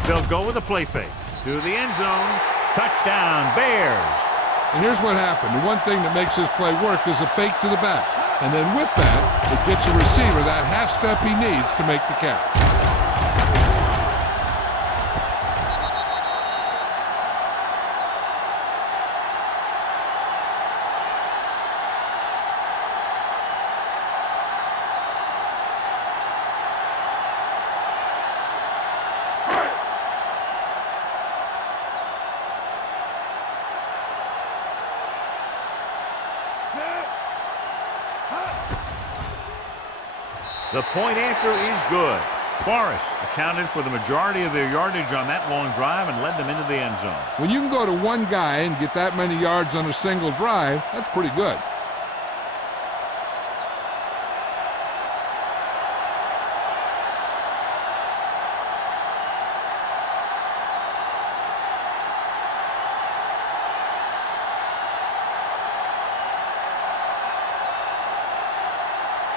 They'll go with a play fake. To the end zone. Touchdown, Bears. And here's what happened. The one thing that makes this play work is a fake to the back. And then with that, it gets a receiver that half step he needs to make the catch. The point after is good. Forrest accounted for the majority of their yardage on that long drive and led them into the end zone. When you can go to one guy and get that many yards on a single drive, that's pretty good.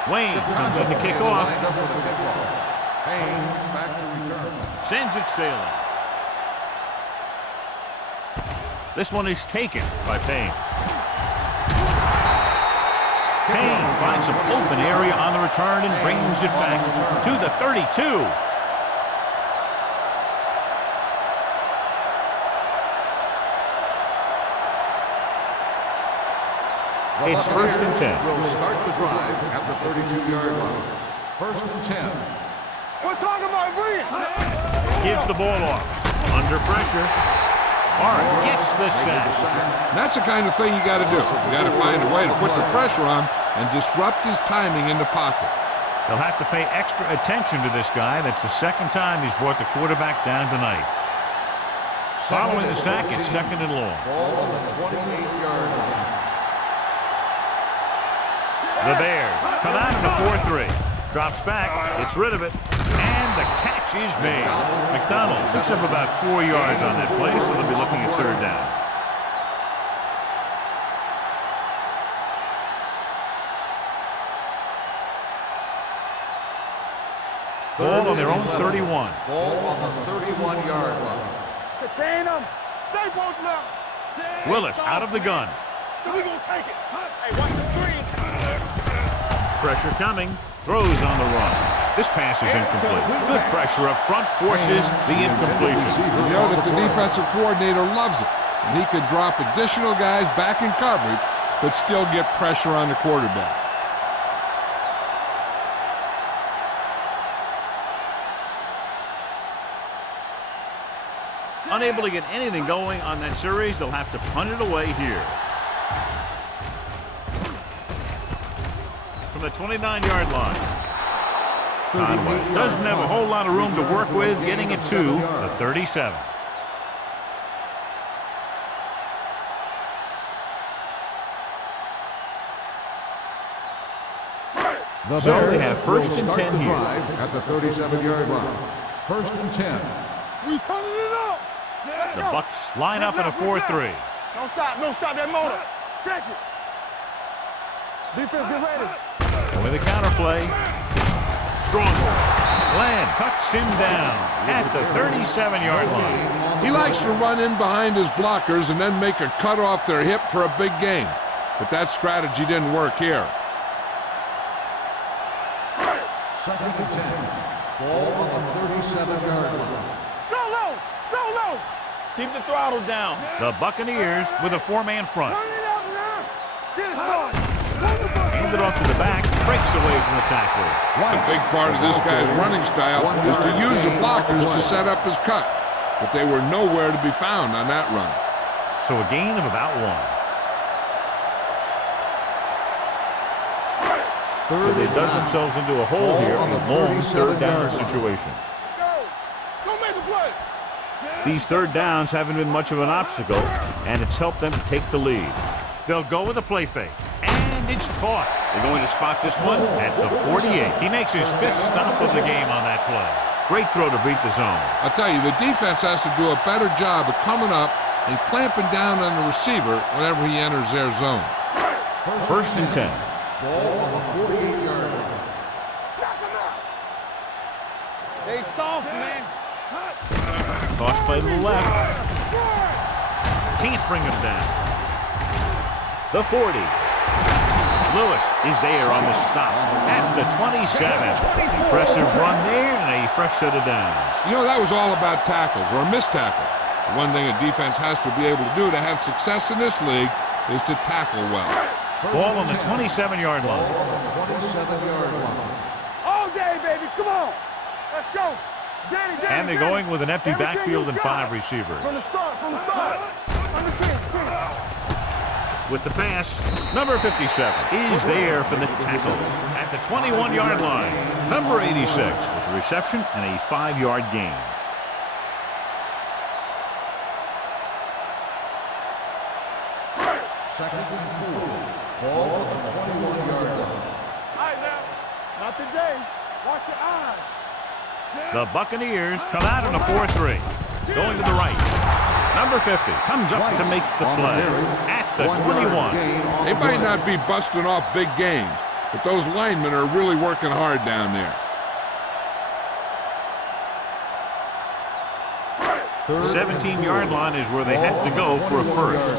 Wayne comes in to kick off. Payne back to return. Sends it sailing. This one is taken by Payne. Payne finds some open area on the return and brings it back to the 32. It's first and 10. Will start the drive at the 32-yard line. First and 10. We're talking about brilliance. Gives the ball off. Under pressure. Orange gets the sack. That's the kind of thing you got to do. You got to find a way to put the pressure on and disrupt his timing in the pocket. They'll have to pay extra attention to this guy. That's the second time he's brought the quarterback down tonight. Following the sack, it's second and long. Ball on the 28-yard line. The Bears come out in the 4-3. Drops back, gets rid of it, and the catch is made. McDonald picks up about 4 yards on that play, so they'll be looking at third down. Ball on their own 31. Ball on the 31-yard line. Contain them. Stay both left. Willis out of the gun. So we gonna take it. Hey, watch the screen. Pressure coming. Throws on the run. This pass is incomplete. Good pressure up front forces the incompletion. You know that the defensive coordinator loves it. And he could drop additional guys back in coverage, but still get pressure on the quarterback. Unable to get anything going on that series, they'll have to punt it away here. From the 29-yard line. Conway doesn't have a whole lot of room to work with, getting it to the 37. The So they Bears have first will and start 10 the here. drive at the 37-yard line. First and 10. We turning it up. The Bucks line up in a 4-3. Don't stop that motor. Check it. Defense, get ready. With a counterplay. Strong. Glenn cuts him down at the 37-yard line. He likes to run in behind his blockers and then make a cut off their hip for a big gain. But that strategy didn't work here. Second and 10. Ball on the 37-yard line. So low. Keep the throttle down. The Buccaneers with a 4-man front. Turn it up now. Get it started. Hand it off to the back. Breaks away from the tackler. A big part of this guy's running style is to use the blockers to set up his cut. But they were nowhere to be found on that run. So a gain of about 1. So they dug themselves into a hole here in a long third down situation. Go make the play. These third downs haven't been much of an obstacle, and it's helped them take the lead. They'll go with a play fake, and it's caught. They're going to spot this one at the 48. He makes his 5th stop of the game on that play. Great throw to beat the zone. I'll tell you, the defense has to do a better job of coming up and clamping down on the receiver whenever he enters their zone. First and 10. Ball on the 48-yard line. They soft, man. Toss play to the left. Can't bring him down. The 40. Lewis is there on the stop at the 27. Impressive run there and a fresh set of downs. You know, that was all about tackles or missed tackle. The one thing a defense has to be able to do to have success in this league is to tackle well. Ball on the 27-yard line. Ball on the 27-yard line. All day, baby. Come on. Let's go. Danny, And they're going with an empty backfield and 5 receivers. From the start. Understand. With the pass, number 57 is there for the tackle at the 21-yard line. Number 86 with the reception and a 5-yard gain. Second and 4. Ball on the 21-yard line. All right, now. Not today. Watch your eyes. The Buccaneers come out in a 4-3. Going to the right. Number 50 comes up to make the play at the 21. They might not be busting off big gains, but those linemen are really working hard down there. 17-yard line is where they have to go for a first.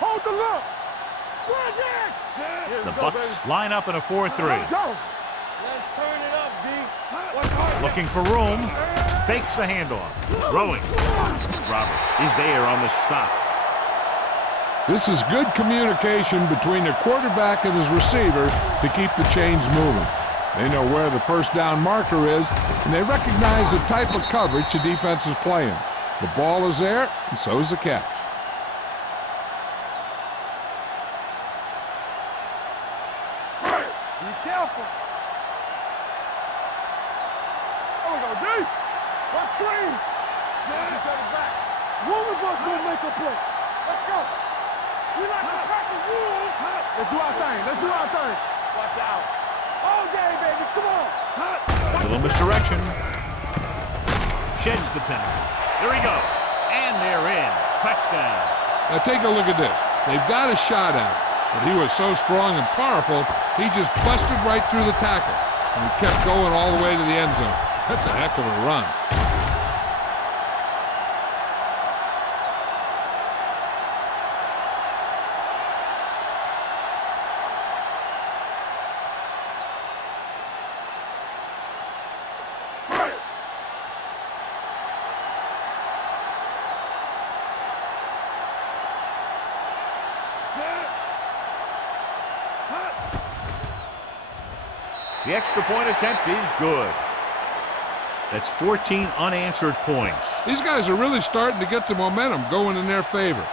Hold the look. The Bucks line up in a 4-3. Let's turn it up, D. Looking for room. Fakes the handoff. Throwing. Roberts is there on the stop. This is good communication between the quarterback and his receiver to keep the chains moving. They know where the first down marker is, and they recognize the type of coverage the defense is playing. The ball is there, and so is the catch. Be careful. There we go, D. Let's screen. Set it back. One of us will make a play. Let's go. We like to crack the rules. Let's do our thing. Watch out. All day, baby. Come on. A little misdirection. Sheds the tackle. There he goes. And they're in. Touchdown. Now take a look at this. They've got a shot at it, but he was so strong and powerful, he just busted right through the tackle, and he kept going all the way to the end zone. That's a heck of a run. The extra point attempt is good. That's 14 unanswered points. These guys are really starting to get the momentum going in their favor.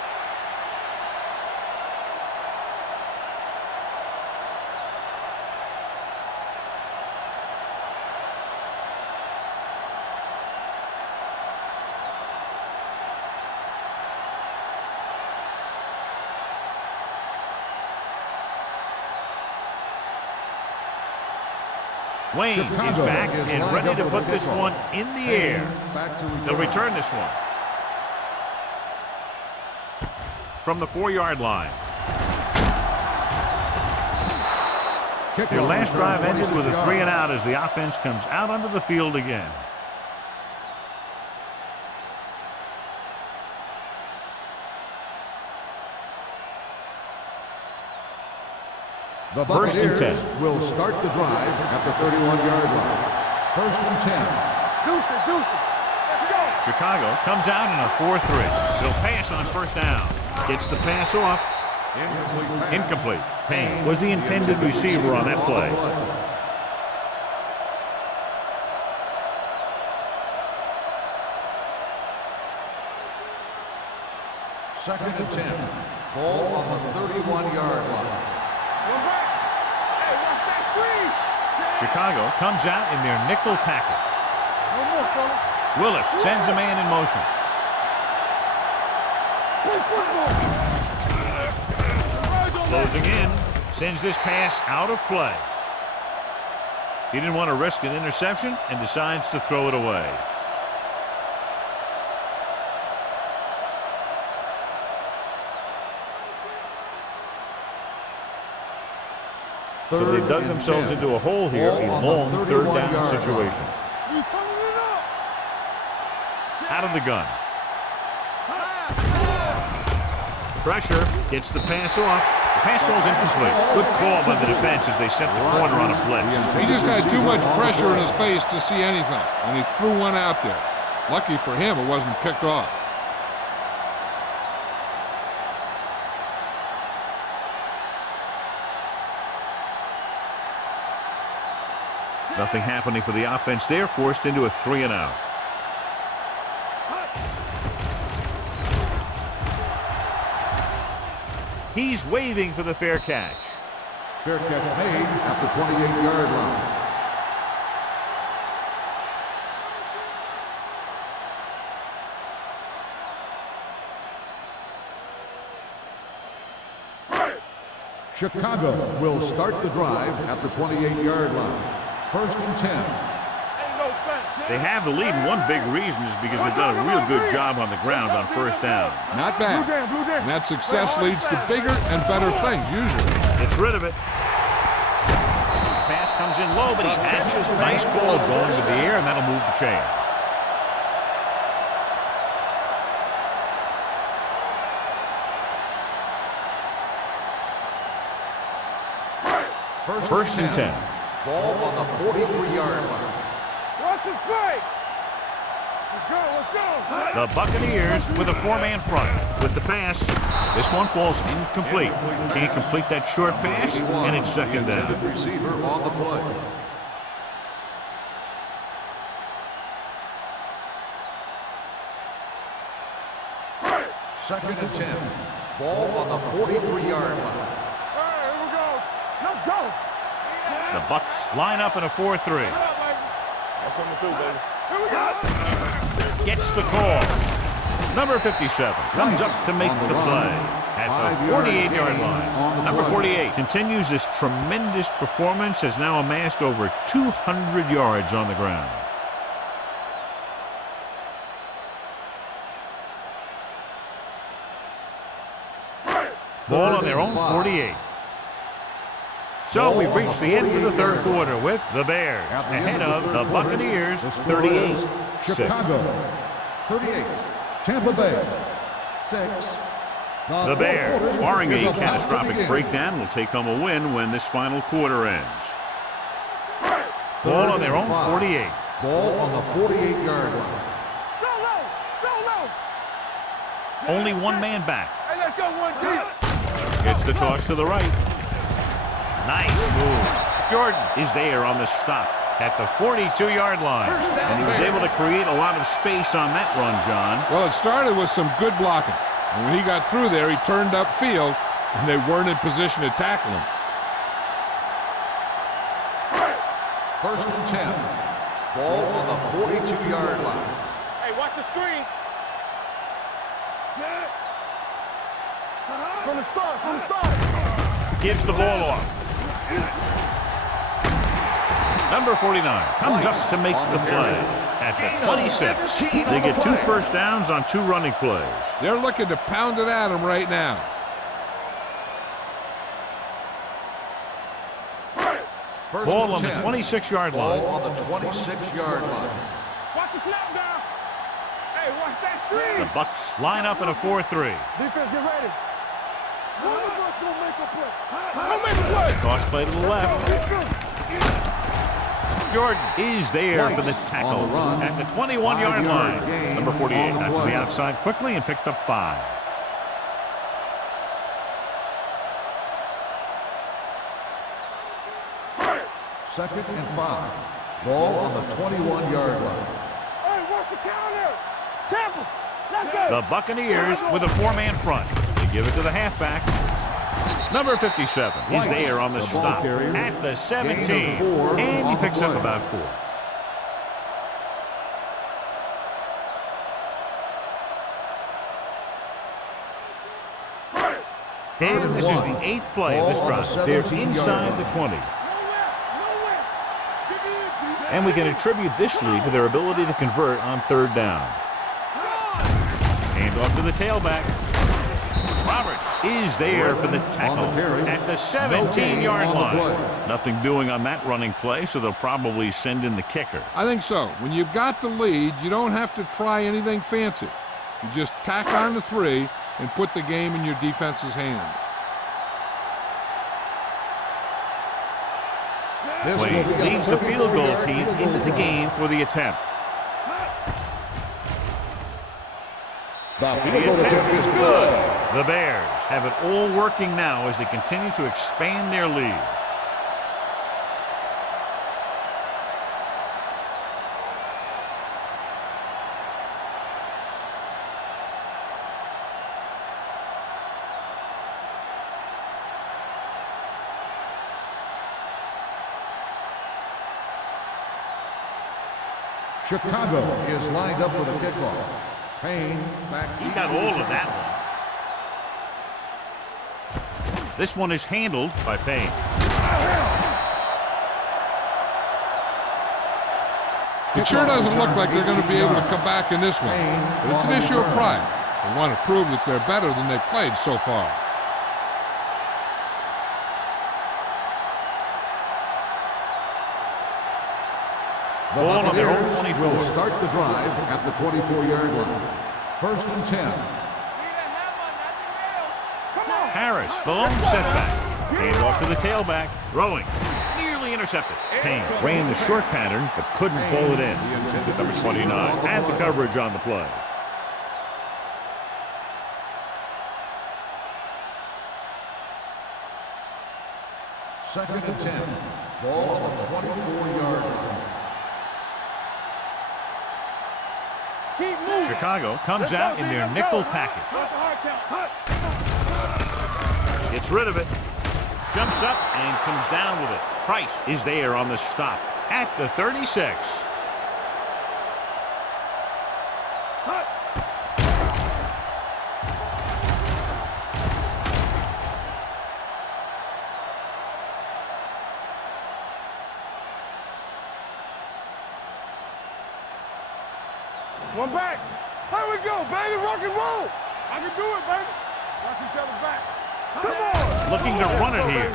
Wayne is back and ready to put this one in the air. They'll return this one. From the 4-yard line. Their last drive ended with a 3-and-out as the offense comes out onto the field again. The First and 10 will start the drive at the 31-yard line. First and 10. Deuce it. Let's go. Chicago comes out in a 4-3. They'll pass on first down. Gets the pass off. Incomplete. Payne was the intended receiver on that play. Second and 10. Ball on the 31-yard line. One back. Hey, watch that screen. Chicago comes out in their nickel package. One more, fella. Willis sends a man in motion. Play football. Closing in, sends this pass out of play. He didn't want to risk an interception and decides to throw it away. So they dug themselves into a hole here, a long third down situation. You turning it up. Out of the gun. Pressure, gets the pass off. The pass falls incomplete. Good call by the defense as they set the corner on a blitz. He just had too much pressure in his face to see anything, and he threw one out there. Lucky for him, it wasn't picked off. Nothing happening for the offense there, forced into a 3-and-out. He's waving for the fair catch. Fair catch made at the 28-yard line. Chicago will start the drive at the 28-yard line. First and 10. They have the lead, and one big reason is because they've done a real good job on the ground on first down. Not bad. And that success leads to bigger and better things, usually. Gets rid of it. Pass comes in low, but he has his nice ball going to the air, and that'll move the chain. First and 10. Ball on the 43-yard line. Watch it play. Let's go. The Buccaneers with a 4-man front. With the pass, this one falls incomplete. Can't complete that short pass, and it's second down. Receiver on the play. Second and 10. Ball on the 43-yard line. Here we go. Let's go. The Bucs line up in a 4-3. Gets the call. Number 57 comes up to make the play at the 48-yard line. Number 48 continues this tremendous performance, has now amassed over 200 yards on the ground. Ball on their own 48. So we've reached the end of the third quarter with the Bears ahead of the Buccaneers 38-6. Chicago 38. Tampa Bay 6. The Bears, barring a catastrophic breakdown, will take home a win when this final quarter ends. Ball on their own 48. Ball on the 48-yard line. Go low. Only one man back. Hey, let's go one deep. Gets the toss to the right. Nice move. Jordan is there on the stop at the 42-yard line. And he was able to create a lot of space on that run, John. Well, it started with some good blocking. And when he got through there, he turned upfield, and they weren't in position to tackle him. First and 10. Ball on the 42-yard line. Hey, watch the screen. From the start. Gives the ball off. Number 49 comes up to make the play at the 26. They get 2 first downs on 2 running plays. They're looking to pound it at him right now. First Ball and on the 10. 26-yard line. Ball on the 26-yard line. Watch the snap down. Hey, watch that screen. The Bucks line up in a 4-3. Defense, get ready. One of us gonna make a play. Don't make a play. Toss play to the left. Jordan is there for the tackle on the run. at the 21-yard line. gain Number 48 on the got to play. the outside quickly and picked up 5. Second and 5. Ball on the 21-yard line. Hey, watch the counter. Tampa, let's go. The Buccaneers with a 4-man front. They give it to the halfback. Number 57 is there on the The ball stop carrier. at the 17. Gain of 4 And he on the picks up play. about 4. And this is the 8th play of this Ball on drive. the They're 17-yard inside line. the 20. Nowhere. Give me in. And we can attribute this lead to their ability to convert on 3rd down. Hand off to the tailback. Roberts is there for the tackle carry. at the No gain 17-yard on the line. play. Nothing doing on that running play, so they'll probably send in the kicker. I think so. When you've got the lead, you don't have to try anything fancy. You just tack on the 3 and put the game in your defense's hands. This will Wade be a leads the field goal 54-yard team field goal into the try. game for the attempt. The The field goal attempt attempt is good. The Bears have it all working now as they continue to expand their lead. Chicago is lined up for the kickoff. Payne back. He got all of that one. This one is handled by Payne. It sure doesn't look like they're going to be able to come back in this one. But it's an issue of pride. They want to prove that they're better than they've played so far. The Ball on their own Buccaneers 24. will start the drive at the 24-yard line. First and 10. Harris, the lone setback. Hand off to the tailback. Throwing. Nearly intercepted. Payne ran the short pattern, but couldn't pull it in. Number 29 had the coverage on the play. Second and 10. Ball on the 24-yard line. Keep moving. Chicago comes out in their nickel package. Gets rid of it. Jumps up and comes down with it. Price is there on the stop at the 36. One back. Here we go, baby. Rock and roll. I can do it, baby. Watch each other back. Come on. Looking to run it here.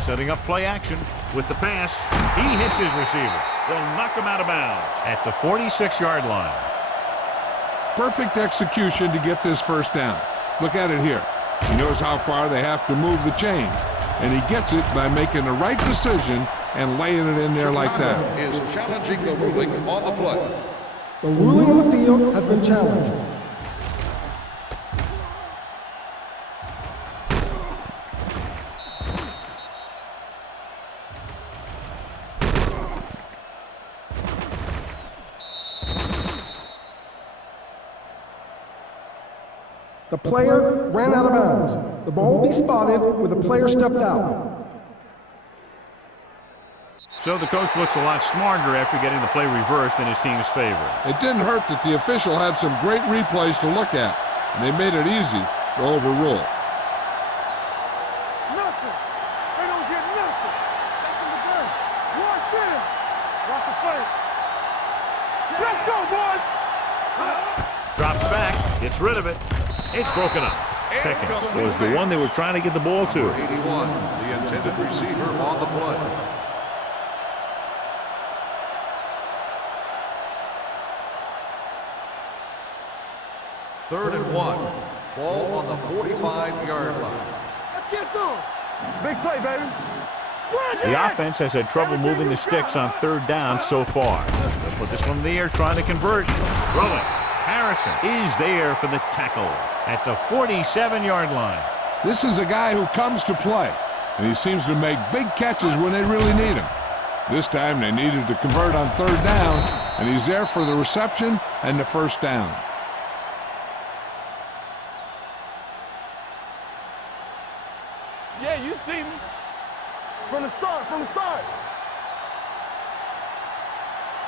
Setting up play action with the pass. He hits his receiver. They'll knock him out of bounds at the 46-yard line. Perfect execution to get this first down. Look at it here. He knows how far they have to move the chain. And he gets it by making the right decision and laying it in there like that. Is challenging the ruling on the play. The ruling on the field has been challenged. The player ran out of bounds. The ball will be spotted where the player stepped out. So the coach looks a lot smarter after getting the play reversed in his team's favor. It didn't hurt that the official had some great replays to look at, and they made it easy to overrule. Nothing. They don't get nothing. Back in the game. Watch him. go, boys. Drops back, gets rid of it. It's broken up. Pickens was the one they were trying to get the ball to. Number 81, the intended receiver on the play. Third and 1. Ball on the 45-yard line. Let's get some. Big play, baby. The offense has had trouble moving the sticks on third down so far. They'll put this one in the air, trying to convert. Throwing. Harrison is there for the tackle at the 47-yard line. This is a guy who comes to play, and he seems to make big catches when they really need him. This time they needed to convert on third down, and he's there for the reception and the first down. Yeah, you see me. From the start, from the start.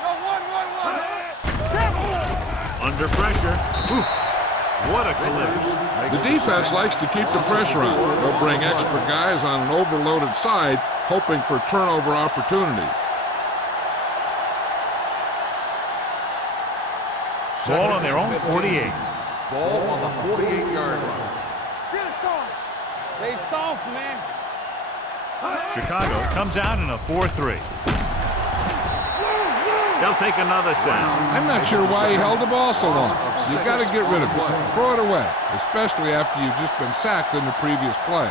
Yo, one. Under pressure. Whew. What a collision. The defense likes to keep the pressure on. They'll bring extra guys on an overloaded side, hoping for turnover opportunities. Ball on their own 48. Ball on the 48-yard line. Get it, Sean. They soft, man. Chicago comes out in a 4-3. They'll take another sack. I'm not sure why he held the ball so long. You've got to get rid of it. Throw it away, especially after you've just been sacked in the previous play.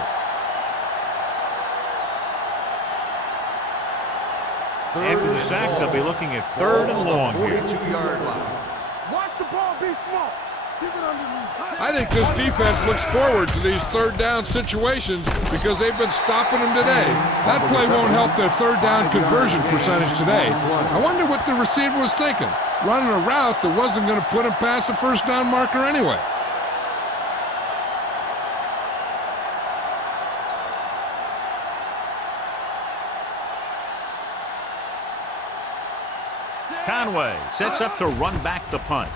After the sack, they'll be looking at third and long here. 42-yard line. Watch the ball be small. Keep it underneath. I think this defense looks forward to these third down situations because they've been stopping them today. That play won't help their third down conversion percentage today. I wonder what the receiver was thinking, running a route that wasn't going to put him past the first down marker anyway. Conway sets up to run back the punt.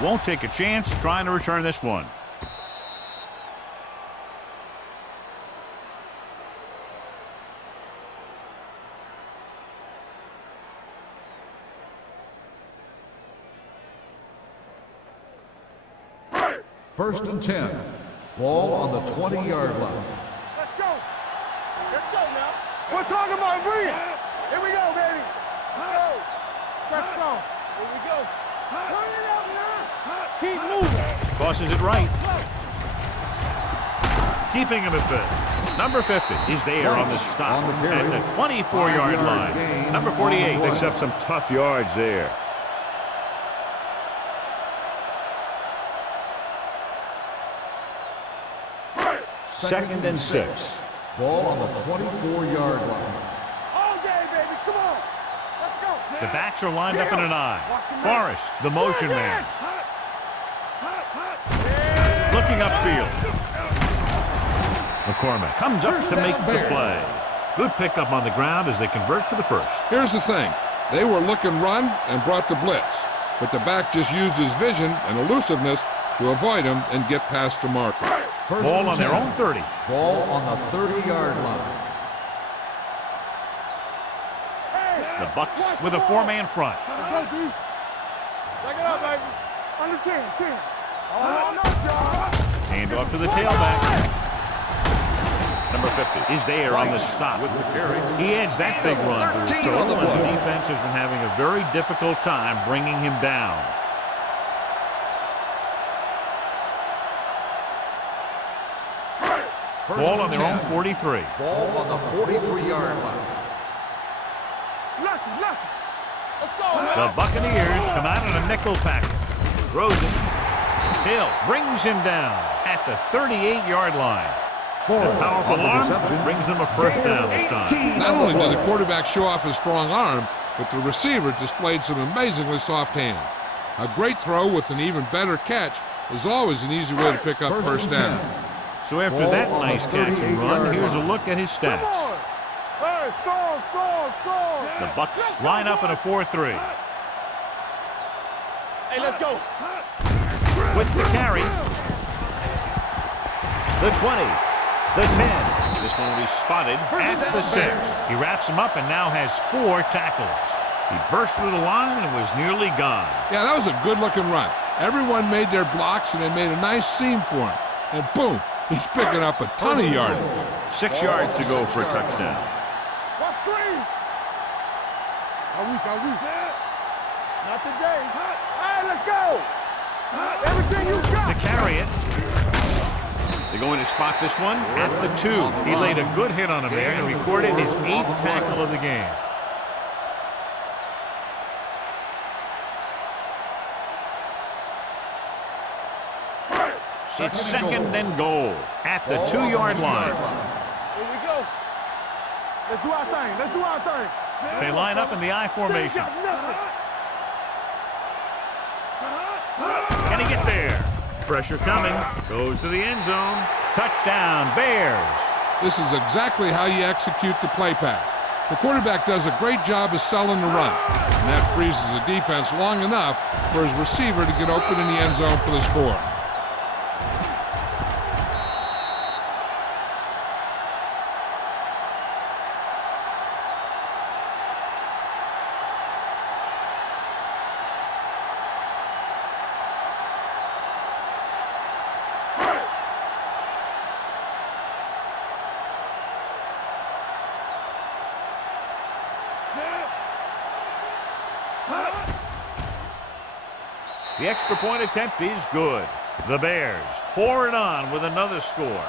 Won't take a chance trying to return this one. First and 10. Ball on the 20-yard line. Let's go. Let's go now. We're talking about bring it. Here we go, baby. Let's go. Let's go. Here we go. Turn it up now. Keep moving. Tosses it right. Keeping him at bay. Number 50 is there on the stop at the 24-yard line. Number 48 picks up some tough yards there. Second and 6. Ball on the 24-yard line. All day, baby. Come on. Let's go. The backs are lined up in an I. Forrest, the motion man. Looking upfield. McCormick comes up to make the play. Good pickup on the ground as they convert for the first. Here's the thing. They were looking run and brought the blitz, but the back just used his vision and elusiveness to avoid him and get past the marker. Ball on their own 30. Ball on the 30-yard line. The Bucks with a four-man front. Go, D. Check it out, baby. Under 10. Oh, no, John. Hand off to the tailback. Number 50 is there on the stop. With the carry. He adds that big run to his 13 total, on the and the play. defense has been having a very difficult time bringing him down. Ball on their own 43. Ball on the 43-yard line. Lucky. Let's go, The Buccaneers come out in a nickel package. Throws it. Hill brings him down at the 38-yard line. A powerful arm brings them a first down this time. Not only did the quarterback show off his strong arm, but the receiver displayed some amazingly soft hands. A great throw with an even better catch is always an easy way to pick up first down. So after that nice catch and run, here's a look at his stats. Hey, score. The Bucks line up in a 4-3. Hey, let's go. With the carry. The 20. The 10. This one will be spotted at the 6. He wraps him up and now has 4 tackles. He burst through the line and was nearly gone. Yeah, that was a good-looking run. Everyone made their blocks, and they made a nice seam for him. And boom, he's picking up a ton of yardage. 6 yards to go for a touchdown. What screen? Are we? Not today. Hey, let's go. Everything you got. To carry it. They're going to spot this one at the 2. He laid a good hit on him there and recorded his 8th tackle of the game. It's second and goal at the 2-yard line. Here we go. Let's do our thing. Let's do our thing. They line up in the I formation. Can he get there? Pressure coming. Goes to the end zone. Touchdown, Bears. This is exactly how you execute the play pass. The quarterback does a great job of selling the run, and that freezes the defense long enough for his receiver to get open in the end zone for the score. The extra point attempt is good. The Bears pour it on with another score.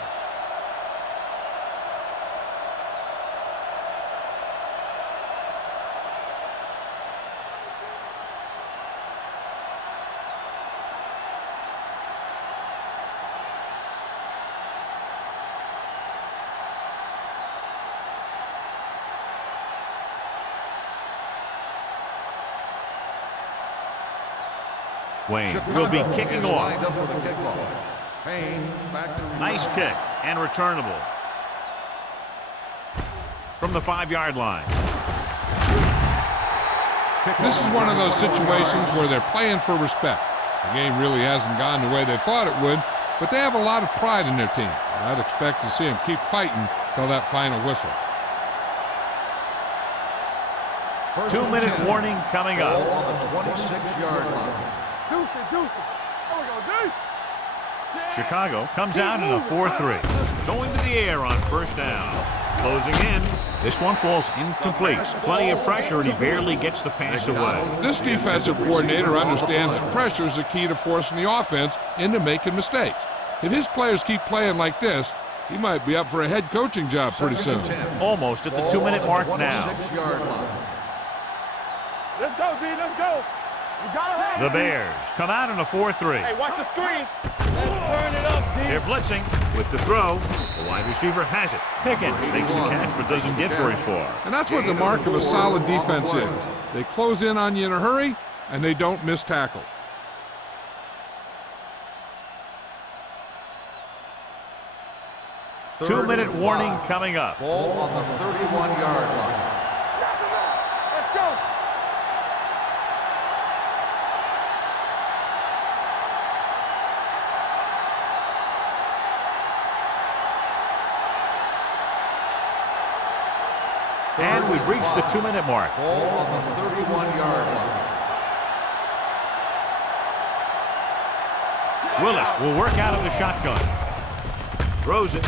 Wayne will be kicking off. Nice kick and returnable. From the 5-yard line. This is one of those situations where they're playing for respect. The game really hasn't gone the way they thought it would, but they have a lot of pride in their team. And I'd expect to see them keep fighting till that final whistle. 2-minute warning coming up. On the 26-yard line. Deuce it. There we go, deep. Chicago comes out in a 4-3. Going to the air on first down. Closing in. This one falls incomplete. Plenty of pressure, and he barely gets the pass away. This defensive coordinator understands that pressure is the key to forcing the offense into making mistakes. If his players keep playing like this, he might be up for a head coaching job pretty soon. Almost at the 2-minute mark now. Let's go, D. Let's go. You gotta have The Bears come out in a 4-3. Hey, watch the screen. Let's turn it up, D. They're blitzing with the throw. The wide receiver has it. Pickens makes the catch but doesn't get very far. And that's what the mark of a solid defense is. They close in on you in a hurry, and they don't miss tackle. Two-minute warning coming up. Ball on the 31-yard line. Let's go. And we've reached the 2-minute mark. Ball on the 31-yard line. Willis will work out of the shotgun. Throws it.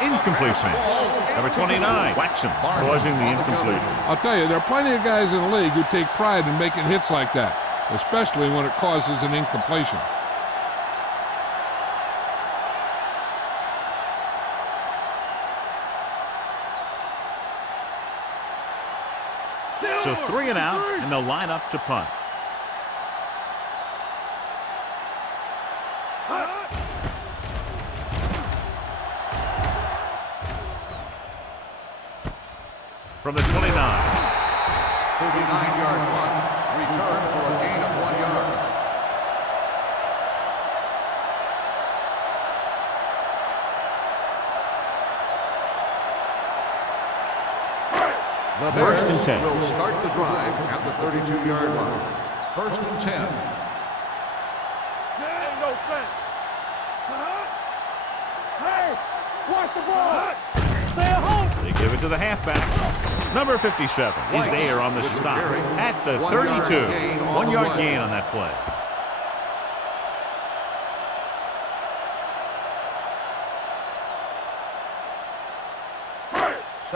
Incomplete pass. Number 29, Waxham, causing the incompletion. I'll tell you, there are plenty of guys in the league who take pride in making hits like that, especially when it causes an incompletion. So 3 and out, and they'll line up to punt. From the 29. 39-yard punt. Return for a gain of 1 yard. The First and Bears 10. will start the drive at the 32-yard line. First and 10. Ain't no thing. Hey, watch the ball. Stay at home. They Give it to the halfback. Number 57 is there on the stop at the 32. 1 yard gain on that play.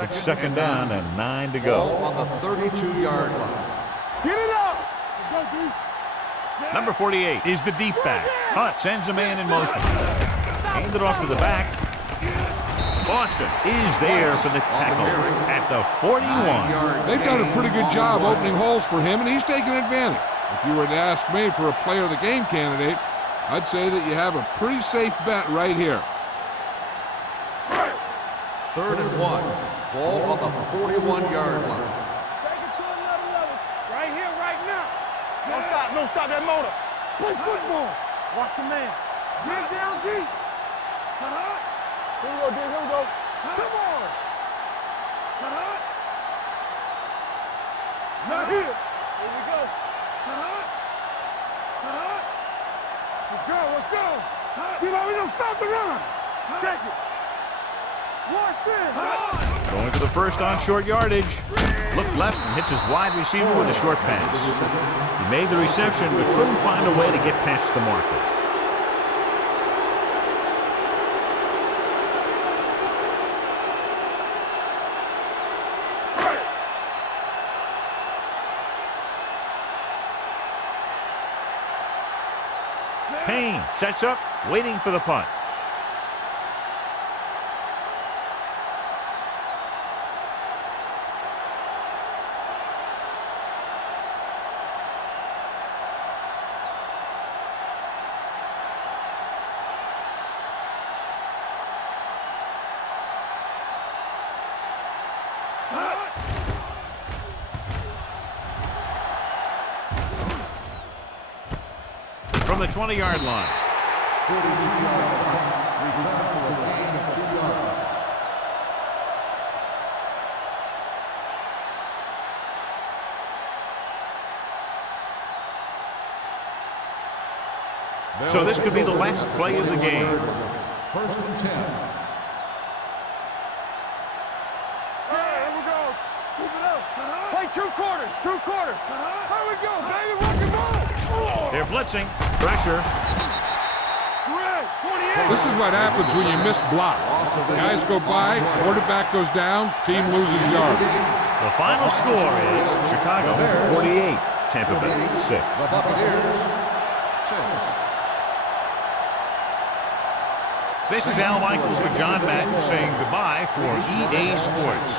It's second down and 9 to go. Ball on the 32-yard line. Get it up. Let's go, D. Number 48 is the deep back. Hunt sends a man in motion. Hand it off to the back. Boston is there for the tackle at the 41. They've done a pretty good job opening holes for him, and he's taking advantage. If you were to ask me for a player of the game candidate, I'd say that you have a pretty safe bet right here. 3rd and 1. Ball on the 41-yard line. Take it to another level. Right here, right now. Don't stop. Don't stop that motor. Play football. Watch your man. Get down deep. Here we go, D. Here we go. Come on. Not here. Here we go. Let's go. Let's go. You know, we're going to stop the run. Check it. Watch it. Going for the first on short yardage. Looked left and hits his wide receiver with a short pass. He made the reception but couldn't find a way to get past the marker. Payne sets up, waiting for the punt. From the 20-yard line. 42-yard line. Return for a gain of 2 yards. So this could be the last play of the game. 1st and 10. Here we go. Keep it up. Play 2 quarters. 2 quarters. Here we go, baby. Rock and roll. They're blitzing. Pressure. This is what happens when you miss block. Guys go by, quarterback goes down, team loses yard. The final score is Chicago 48, Tampa Bay 6. The Buccaneers 6. This is Al Michaels with John Madden saying goodbye for EA Sports.